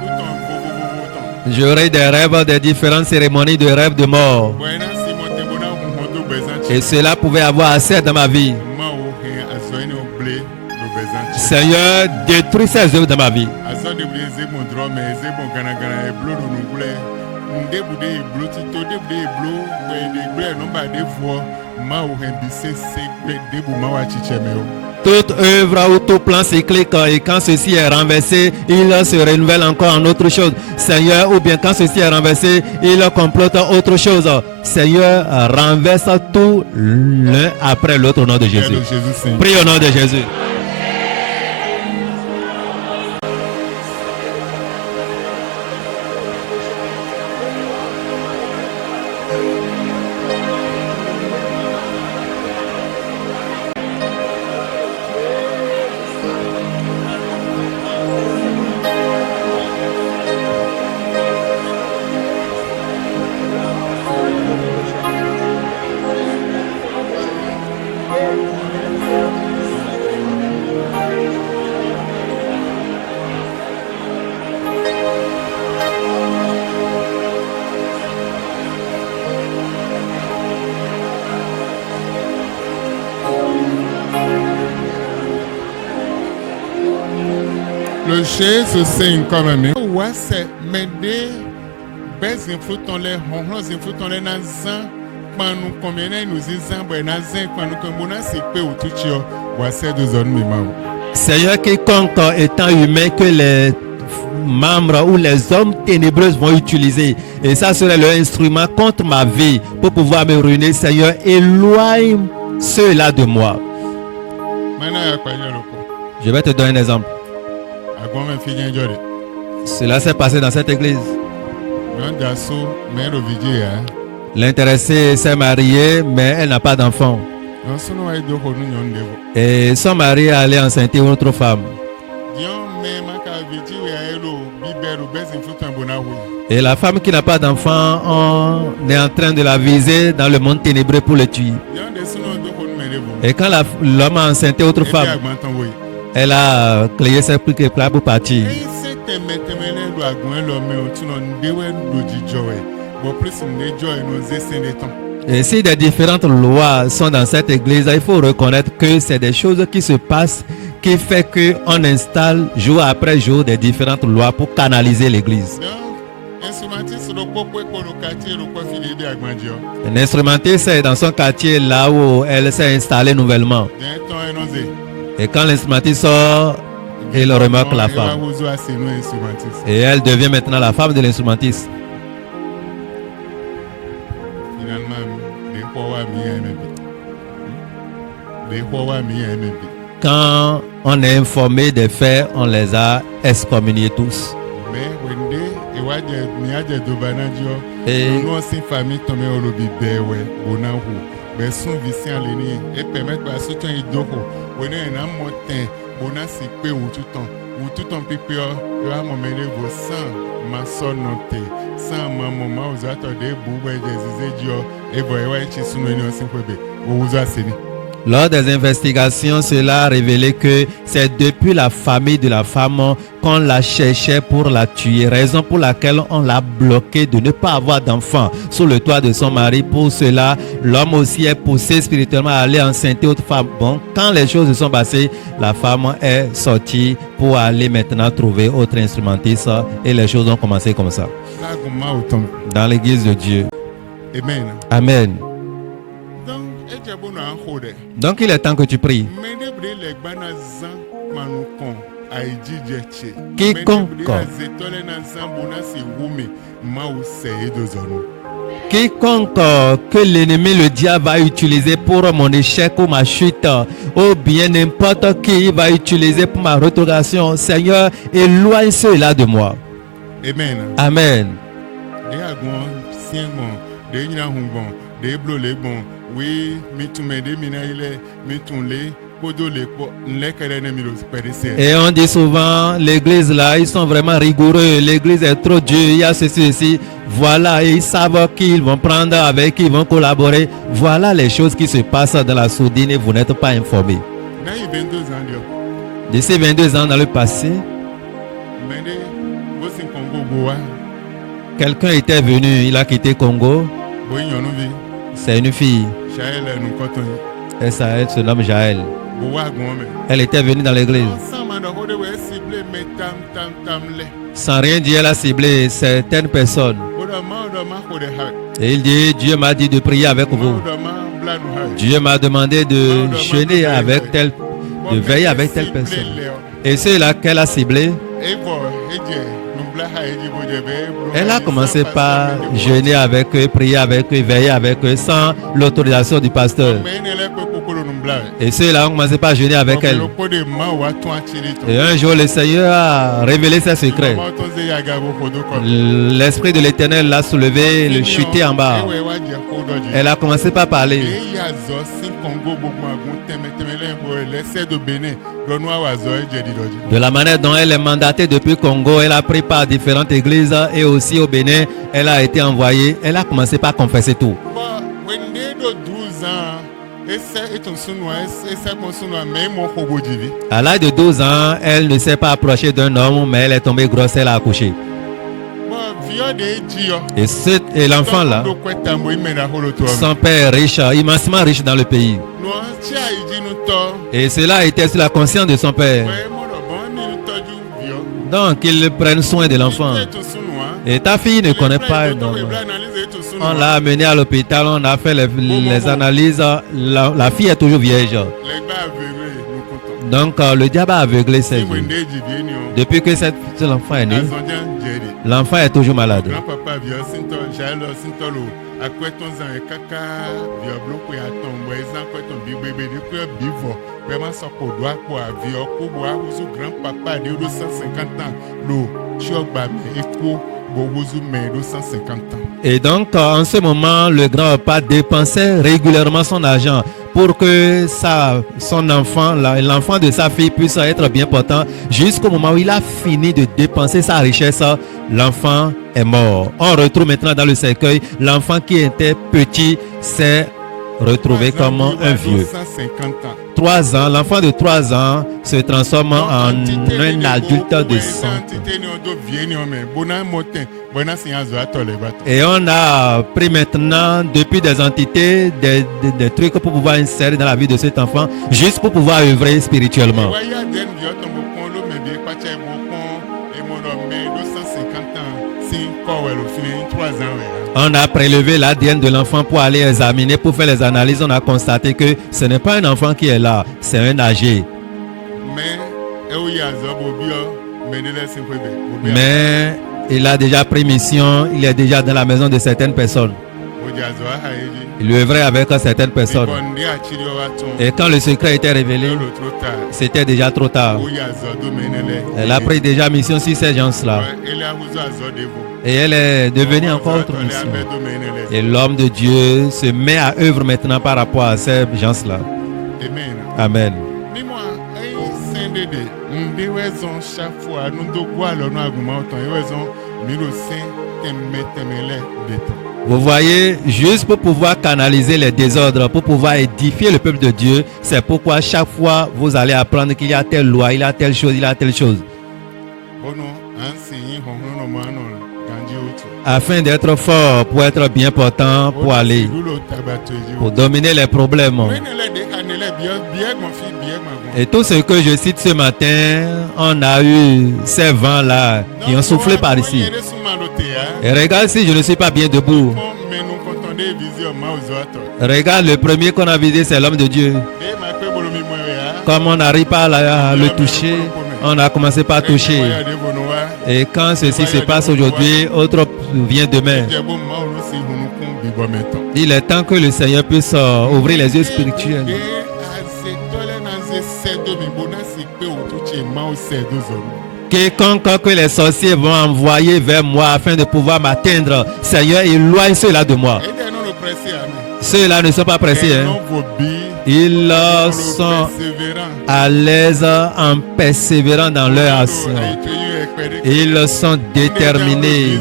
couton boboboboton. J'aurai des rêves des différentes cérémonies de rêve de mort. Bainansi monte bona moto bezanchi. Et cela pouvait avoir assez dans ma vie. Ma o he azoine o blé do bezanchi. Seigneur, détruis ces œuvres dans ma vie. Azo debre ze mon drome ze bon gana gana e blo do nungule. Ndebude e blo tito debude e blo be de bre no ba de fo ma o he bi se debu ma wa chicheme o. Toute œuvre ou tout plan cyclique, et quand ceci est renversé, il se renouvelle encore en autre chose. Seigneur, ou bien quand ceci est renversé, il complote autre chose. Seigneur, renverse tout l'un après l'autre au nom de Jésus. Jésus Saint. Prie au nom de Jésus. Le Jésus Saint comme mi. Ouais c'est mende bez influton le honhos influton le na zan panu combien nous zan bo na zan panu kombona se pe otuchio ouais c'est deux zones mi ma. Seigneur, quiconque étant humain que les membres ou les hommes ténébreux vont utiliser, et ça serait leur instrument contre ma vie pour pouvoir me ruiner, Seigneur, éloigne ceux-là de moi. Mana ya kwa yoko. Je vais te donner un exemple. Agwa me fi gen jode. Cela s'est passé dans cette église. Non daso me ro vidie ya. L'intéressée s'est mariée, mais elle n'a pas d'enfant. Non sono wa do ko nu nyon devo. Et son mari est allé enceinter une autre femme. Dion me maka vidie ya elo biberu bez influton bona hu. Et la femme qui n'a pas d'enfant, on est en train de la viser dans le monde ténébreux pour le tuer. Dion de sono do ko nu me devo. Et quand l'homme a enceinté autre femme, Agbantan wo. elle a clayé ses pieds pour partir. Et si des différentes lois sont dans cette église, il faut reconnaître que c'est des choses qui se passent qui fait qu'on installe jour après jour des différentes lois pour canaliser l'église. Un instrumentiste est dans son quartier là où elle s'est installée nouvellement. Et quand l'instrumentiste sort, il remarque la femme. Et elle devient maintenant la femme de l'instrumentiste. Quand on est informé des faits, on les a excommuniés tous. Et lors des investigations, cela a révélé que c'est depuis la famille de la femme qu'on la cherchait pour la tuer, raison pour laquelle on l'a bloqué de ne pas avoir d'enfant sous le toit de son mari. Pour cela, l'homme aussi est poussé spirituellement à aller enceinter autre femme. Bon, quand les choses se sont passées, la femme est sortie pour aller maintenant trouver autre instrumentiste et les choses ont commencé comme ça. Dans l'église de Dieu. Amen. Amen. Donc il est temps que tu pries. Quiconque que l'ennemi, le diable, va utiliser pour mon échec ou ma chute, ou bien n'importe qui va utiliser pour ma rétrogradation, Seigneur, éloigne cela de moi. Amen. Amen. Oui, mitumede minaile, mitunle, podole, nlekerene milo perese. Et on dit souvent, l'église là, ils sont vraiment rigoureux, l'église est trop dure, il y a ceci. Voilà, et ils savent qui ils vont prendre, avec qui ils vont collaborer. Voilà les choses qui se passent dans la sourdine et vous n'êtes pas informés. Na y 22 ans dio. D'ici 22 ans dans le passé, Mende, bosi Congo boa, quelqu'un était venu, il a quitté Congo, boy nyonuvi, c'est une fille, shaele nous koton. elle se nomme Jaël. Boa gome. Elle était venue dans l'église. Ensemble, on a ciblé, mais tam le. Sans rien dire, elle a ciblé certaines personnes. Et il dit, Dieu m'a dit de prier avec vous. Dieu m'a demandé de jeûner avec telle, de veiller avec telle personne. Et c'est là qu'elle a ciblé. Elle a commencé par jeûner avec eux, prier avec eux, veiller avec eux sans l'autorisation du pasteur. Et ceux-là ont commencé par jeûner avec elle. Et un jour, le Seigneur a révélé ses secrets. L'Esprit de l'Éternel l'a soulevé, le chuté en bas. Elle a commencé par parler. De la manière dont elle est mandatée depuis Congo, elle a pris part à différentes églises et aussi au Bénin, elle a été envoyée. Elle a commencé par confesser tout. À l'âge de 12 ans, elle ne s'est pas approchée d'un homme, mais elle est tombée grosse, elle a accouché. Et l'enfant là, son père riche, immensément riche dans le pays. Et cela était sur la conscience de son père. Donc, il prenne soin de l'enfant. Et ta fille ne connaît pas un homme. On l'a amenée à l'hôpital, on a fait les analyses. La fille est toujours vierge. Donc, le diable a aveuglé ses yeux. Depuis que cet enfant est né, l'enfant est toujours malade. Et donc, en ce moment, le grand-papa dépensait régulièrement son argent pour que son enfant, l'enfant de sa fille puisse être bien portant. Jusqu'au moment où il a fini de dépenser sa richesse, l'enfant est mort. On retrouve maintenant dans le cercueil l'enfant qui était petit s'est retrouvé comme un vieux. 3 ans, l'enfant de 3 ans se transforme en un adulte de 100 ans. Et on a pris maintenant depuis des entités, des trucs pour pouvoir insérer dans la vie de cet enfant, juste pour pouvoir œuvrer spirituellement. On a prélevé l'ADN de l'enfant pour aller examiner, pour faire les analyses. On a constaté que ce n'est pas un enfant qui est là, c'est un âgé. Mais il a déjà pris mission, il est déjà dans la maison de certaines personnes. Il œuvrait avec certaines personnes. Et quand le secret était révélé, c'était déjà trop tard. Elle a pris déjà mission sur ces gens-là. Et elle est devenue encore autre mission. Et l'homme de Dieu se met à œuvre maintenant par rapport à ces gens-là. Amen. Vous voyez, juste pour pouvoir canaliser les désordres, pour pouvoir édifier le peuple de Dieu, c'est pourquoi chaque fois vous allez apprendre qu'il y a telle loi, il y a telle chose, il y a telle chose. Afin d'être fort, pour être bien portant, pour aller, pour dominer les problèmes. Et tout ce que je cite ce matin, on a eu ces vents-là qui ont soufflé par ici. Et regarde si je ne suis pas bien debout. Regarde, le premier qu'on a visité, c'est l'homme de Dieu. Comme on n'arrive pas à le toucher, on a commencé par toucher. Et quand ceci se passe aujourd'hui, autre vient demain. Il est temps que le Seigneur puisse ouvrir les yeux spirituels. Quiconque que les sorciers vont envoyer vers moi afin de pouvoir m'atteindre, Seigneur, éloigne cela de moi. Ceux-là ne sont pas pressés. et Hein. non obéis, Ils pour sont le persévérant. à l'aise en persévérant dans leur action. Ils sont déterminés.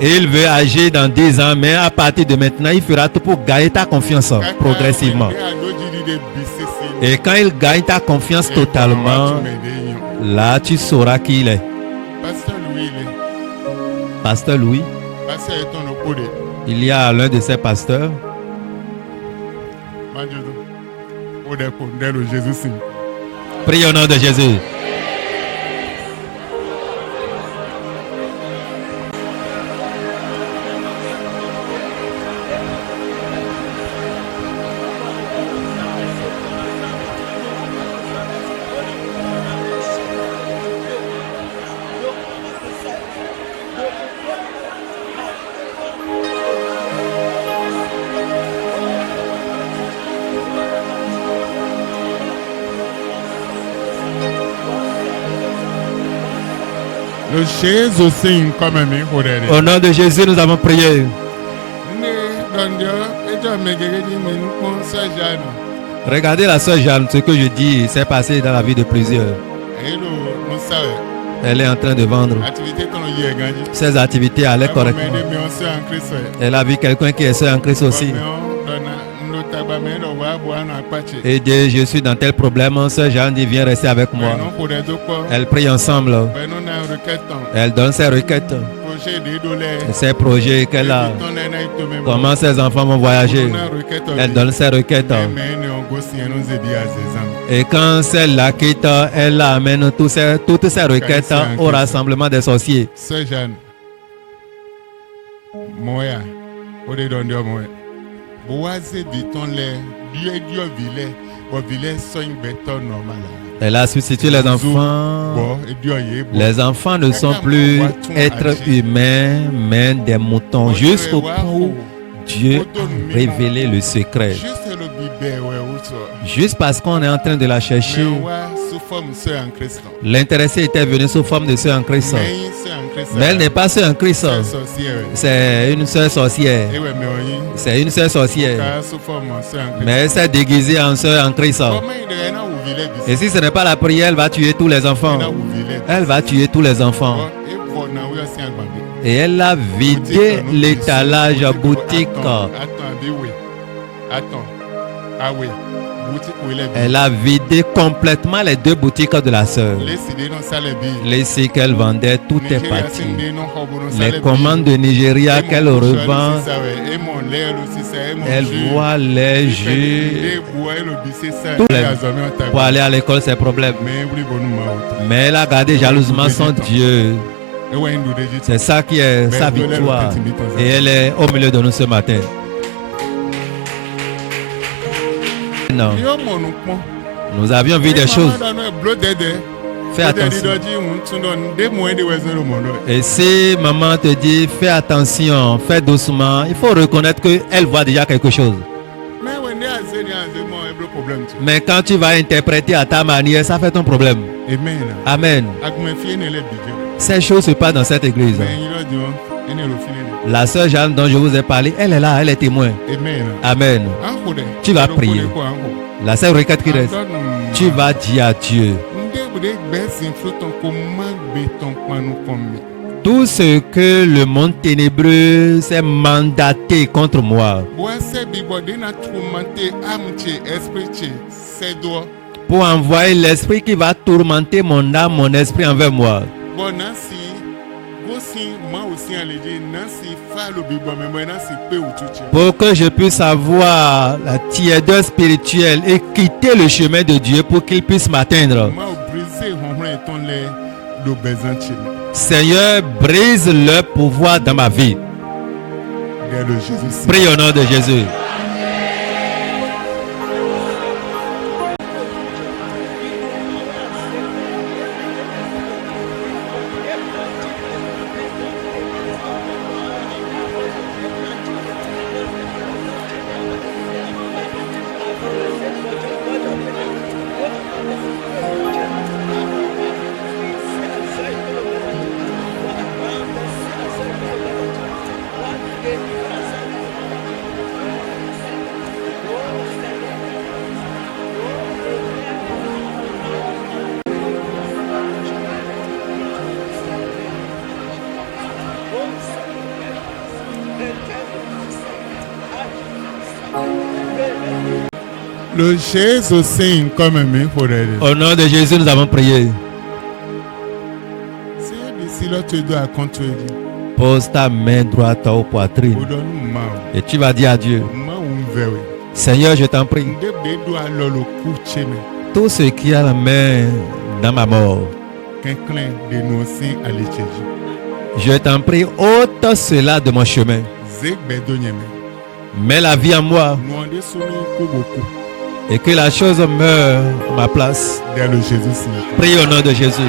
Il veut agir dans 10 ans, mais à partir de maintenant, il fera tout pour gagner ta confiance progressivement. Et quand il gagne ta confiance totalement, là, tu sauras qui il est. Pasteur Louis, il y a l'un de ses pasteurs. Prie au nom de Jésus. Au nom de Jésus, nous avons prié. Regardez la sœur Jeanne, ce que je dis, c'est passé dans la vie de plusieurs. Elle est en train de vendre. Ses activités allaient correctement. Elle a vu quelqu'un qui est sœur en Christ aussi. Et dit, je suis dans tel problème, sœur Jeanne dit, viens rester avec moi. Elle prie ensemble. Elle donne ses requêtes, ses projets qu'elle a. Comment ses enfants vont voyager. Elle donne ses requêtes. Et quand celle-là quitte, elle amène toutes ses requêtes au rassemblement des sorciers. Sœur Jeanne, Moya, elle a substitué les enfants. Les enfants ne sont plus êtres humains, mais des moutons. Jusqu'au point où Dieu a révélé le secret. Juste parce qu'on est en train de la chercher, l'intéressé était venu sous forme de sœur en Christ. Mais elle n'est pas sœur en Christ. C'est une sœur sorcière. C'est une sœur sorcière. Mais elle s'est déguisée en sœur en Christ. Et si ce n'est pas la prière, elle va tuer tous les enfants. Elle va tuer tous les enfants. Et elle a vidé l'étalage boutique. Elle a vidé complètement les 2 boutiques de la sœur. Les sites qu'elle vendait, tout est parti. Les commandes de Nigeria qu'elle revend, elle voit les jus. Pour aller à l'école, c'est problème. Mais elle a gardé jalousement son Dieu. C'est ça qui est sa victoire. Et elle est au milieu de nous ce matin. Non. Nous avions vu des choses. Fais attention. Et si maman te dit fais attention, fais doucement, il faut reconnaître qu'elle voit déjà quelque chose. Mais quand tu vas interpréter à ta manière, ça fait ton problème. Amen. Ces choses se passent dans cette église. La sœur Jeanne dont je vous ai parlé, elle est là, elle est témoin. Amen. Tu vas prier. La seule requête qui reste, tu vas dire à Dieu. Tout ce que le monde ténébreux s'est mandaté contre moi, pour envoyer l'esprit qui va tourmenter mon âme, mon esprit envers moi. Pour que je puisse avoir la tiédeur spirituelle et quitter le chemin de Dieu pour qu'il puisse m'atteindre. Seigneur, brise le pouvoir dans ma vie. Prie au nom de Jésus. Le Jésus Saint comme me for it. Au nom de Jésus, nous avons prié. Si là tu dois contre Dieu. Pose ta main droite au poitrine et tu vas dire à Dieu, Seigneur, je t'en prie, tout ce qui a la main dans ma mort, je t'en prie, ôte cela de mon chemin. Mets la vie en moi et que la chose meure à ma place. Prie au nom de Jésus.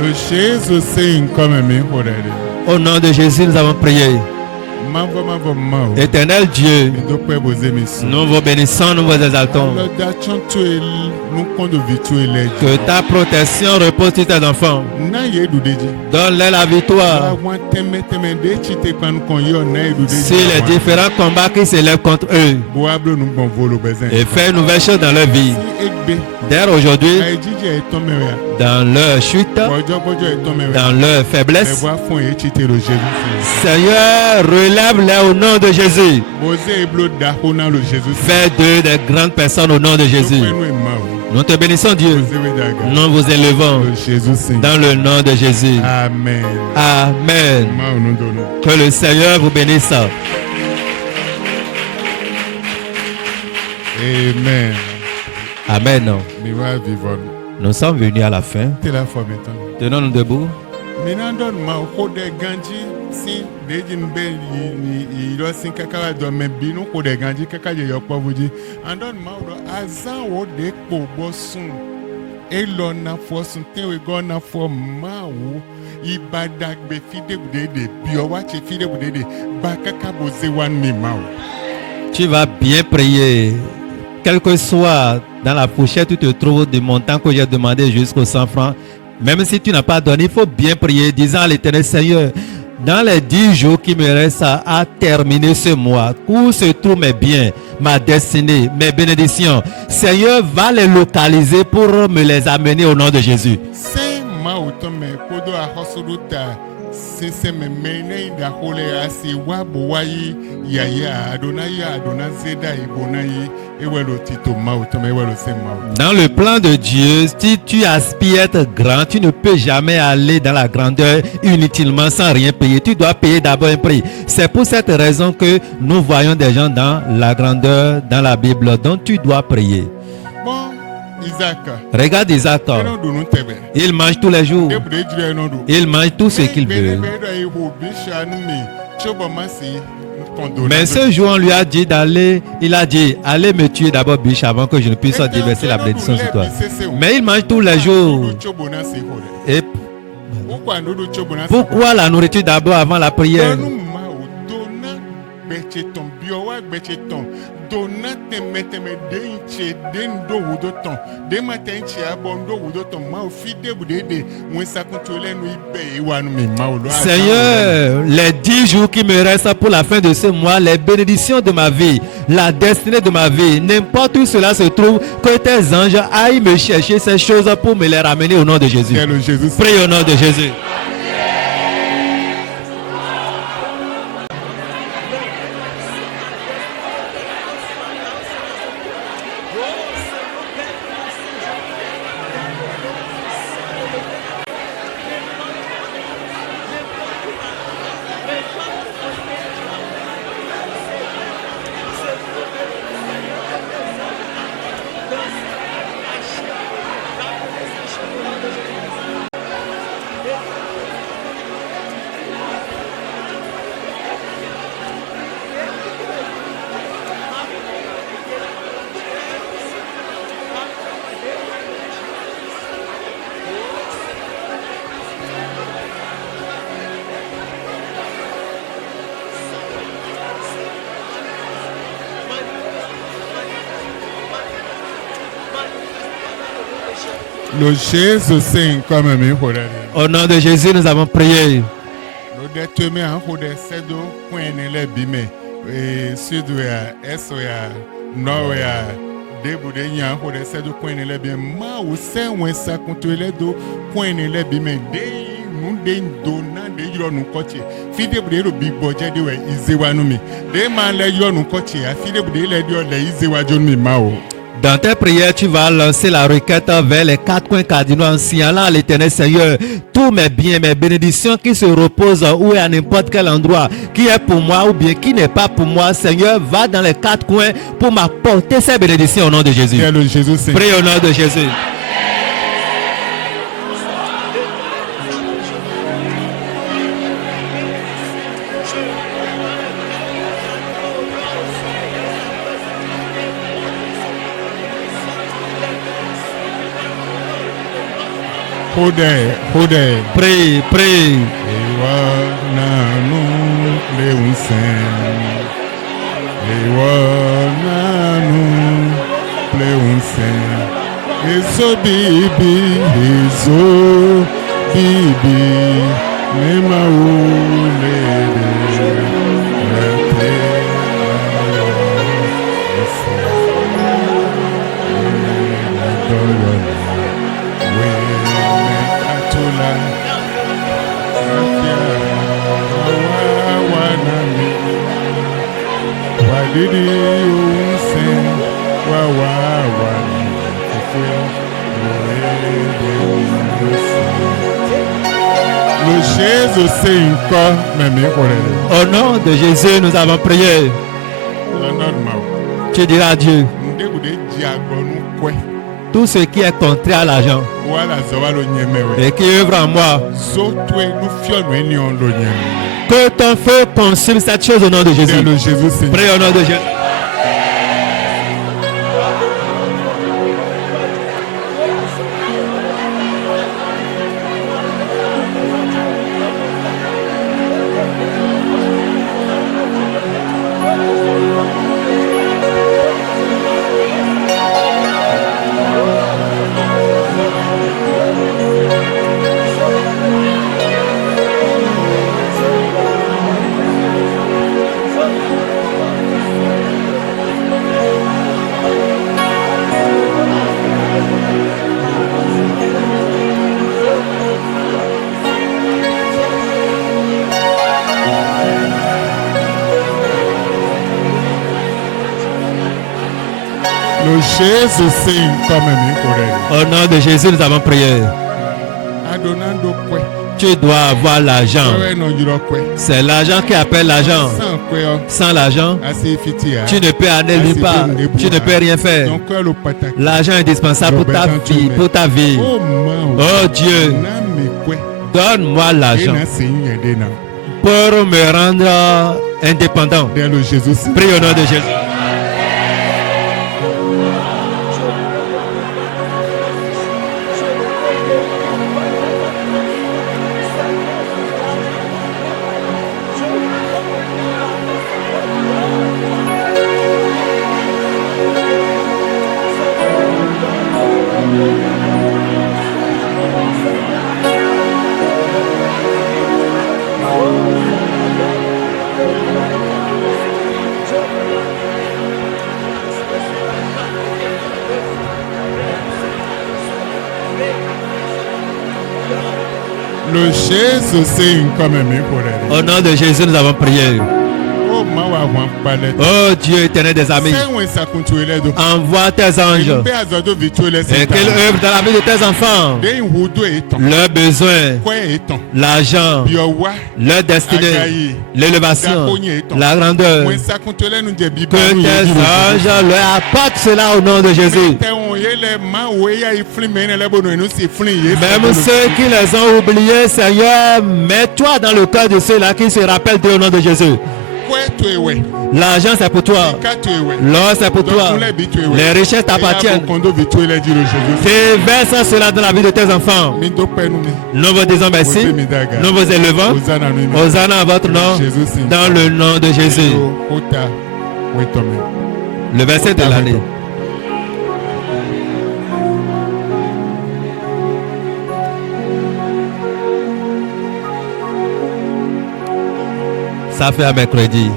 Le Jésus Saint comme me for it. Au nom de Jésus, nous avons prié. Éternel Dieu, nous vous bénissons, nous vous exaltons. Que ta protection repose sur tes enfants. Donne-leur la victoire sur les différents combats qui s'élèvent contre eux. Et fais une nouvelle chose dans leur vie. Dès aujourd'hui, dans leur chute, dans leur faiblesse, Seigneur, relève-les au nom de Jésus. Fais d'eux des grandes personnes au nom de Jésus. Nous te bénissons, Dieu. Nous vous élevons dans le nom de Jésus. Amen. Amen. Que le Seigneur vous bénisse. Amen. Amen. Nous sommes venus à la fin. Tenons-nous debout. Tu vas bien prier. Quel que soit dans la pochette où tu te trouves du montant que j'ai demandé jusqu'aux 100 francs, même si tu n'as pas donné, il faut bien prier, disant à l'Éternel, Seigneur, dans les 10 jours qui me restent à terminer ce mois, où se trouvent mes biens, ma destinée, mes bénédictions, Seigneur, va les localiser pour me les amener au nom de Jésus. Dans le plan de Dieu, si tu aspires à être grand, tu ne peux jamais aller dans la grandeur inutilement sans rien payer. Tu dois payer d'abord un prix. C'est pour cette raison que nous voyons des gens dans la grandeur dans la Bible, dont tu dois prier. Regarde Isaac. Il mange tous les jours. Il mange tout ce qu'il veut. Mais ce jour, on lui a dit d'aller. Il a dit, allez me tuer d'abord, biche, avant que je ne puisse déverser la bénédiction sur toi. Mais il mange tous les jours. Et pourquoi la nourriture d'abord avant la prière? Seigneur, les 10 jours qui me restent pour la fin de ce mois, les bénédictions de ma vie, la destinée de ma vie, n'importe où cela se trouve, que tes anges aillent me chercher ces choses pour me les ramener au nom de Jésus. Prie au nom de Jésus. Le Jésus c'est comme mi hore. Au nom de Jésus, nous avons prié. Le déteme en hore sedo kwene le bime. Sud ya, est ya, nord ya. Debude nya hore sedo kwene le bime. Ma o se wen sa kontrole do kwene le bime. De nu de dona de yoro nu koche. Fi debude ro big budget de we izewa nu mi. De ma le yoro nu koche. Fi debude le dio le izewa jo mi ma o. Dans tes prières, tu vas lancer la requête vers les 4 coins cardinaux en signalant à l'Éternel Seigneur tous mes biens, mes bénédictions qui se reposent ou à n'importe quel endroit, qui est pour moi ou bien qui n'est pas pour moi. Seigneur, va dans les 4 coins pour m'apporter ces bénédictions au nom de Jésus. Le Jésus c'est. Prie au nom de Jésus. Hode. Prie, prie. Ewa nanu pleunsen. Ewa nanu pleunsen. Ezo bibi, nema ulede. Didi unsen wa le Jésus c'est encore même Au nom de Jésus, nous avons prié. Tu diras à Dieu tout ce qui est contraire à l'argent et qui œuvre en moi. Que ton feu consume cette chose au nom de Jésus. Prie au nom de Jésus. Le Jésus c'est comme mi. Au nom de Jésus, nous avons prié. Tu dois avoir l'argent. C'est l'argent qui appelle l'argent. Sans l'argent, tu ne peux aller nulle part. Tu ne peux rien faire. L'argent est indispensable pour ta vie. Oh Dieu, donne-moi l'argent pour me rendre indépendant. Prie au nom de Jésus. Le Jésus c'est comme mi. Au nom de Jésus, nous avons prié. Oh Dieu éternel des amis, envoie tes anges et qu'ils œuvrent dans la vie de tes enfants. Leurs besoins, l'argent, leur destinée, l'élévation, la grandeur. Que tes anges leur apportent cela au nom de Jésus. Même ceux qui les ont oubliés, Seigneur, mets-toi dans le cœur de ceux-là qui se rappellent au nom de Jésus. L'argent c'est pour toi. L'or c'est pour toi. Les richesses t'appartiennent. Verse cela dans la vie de tes enfants. Nous vous disons merci. Nous vous élevons. Hosanna à votre nom. Dans le nom de Jésus. Le verset de l'année. Ça fait un mercredi.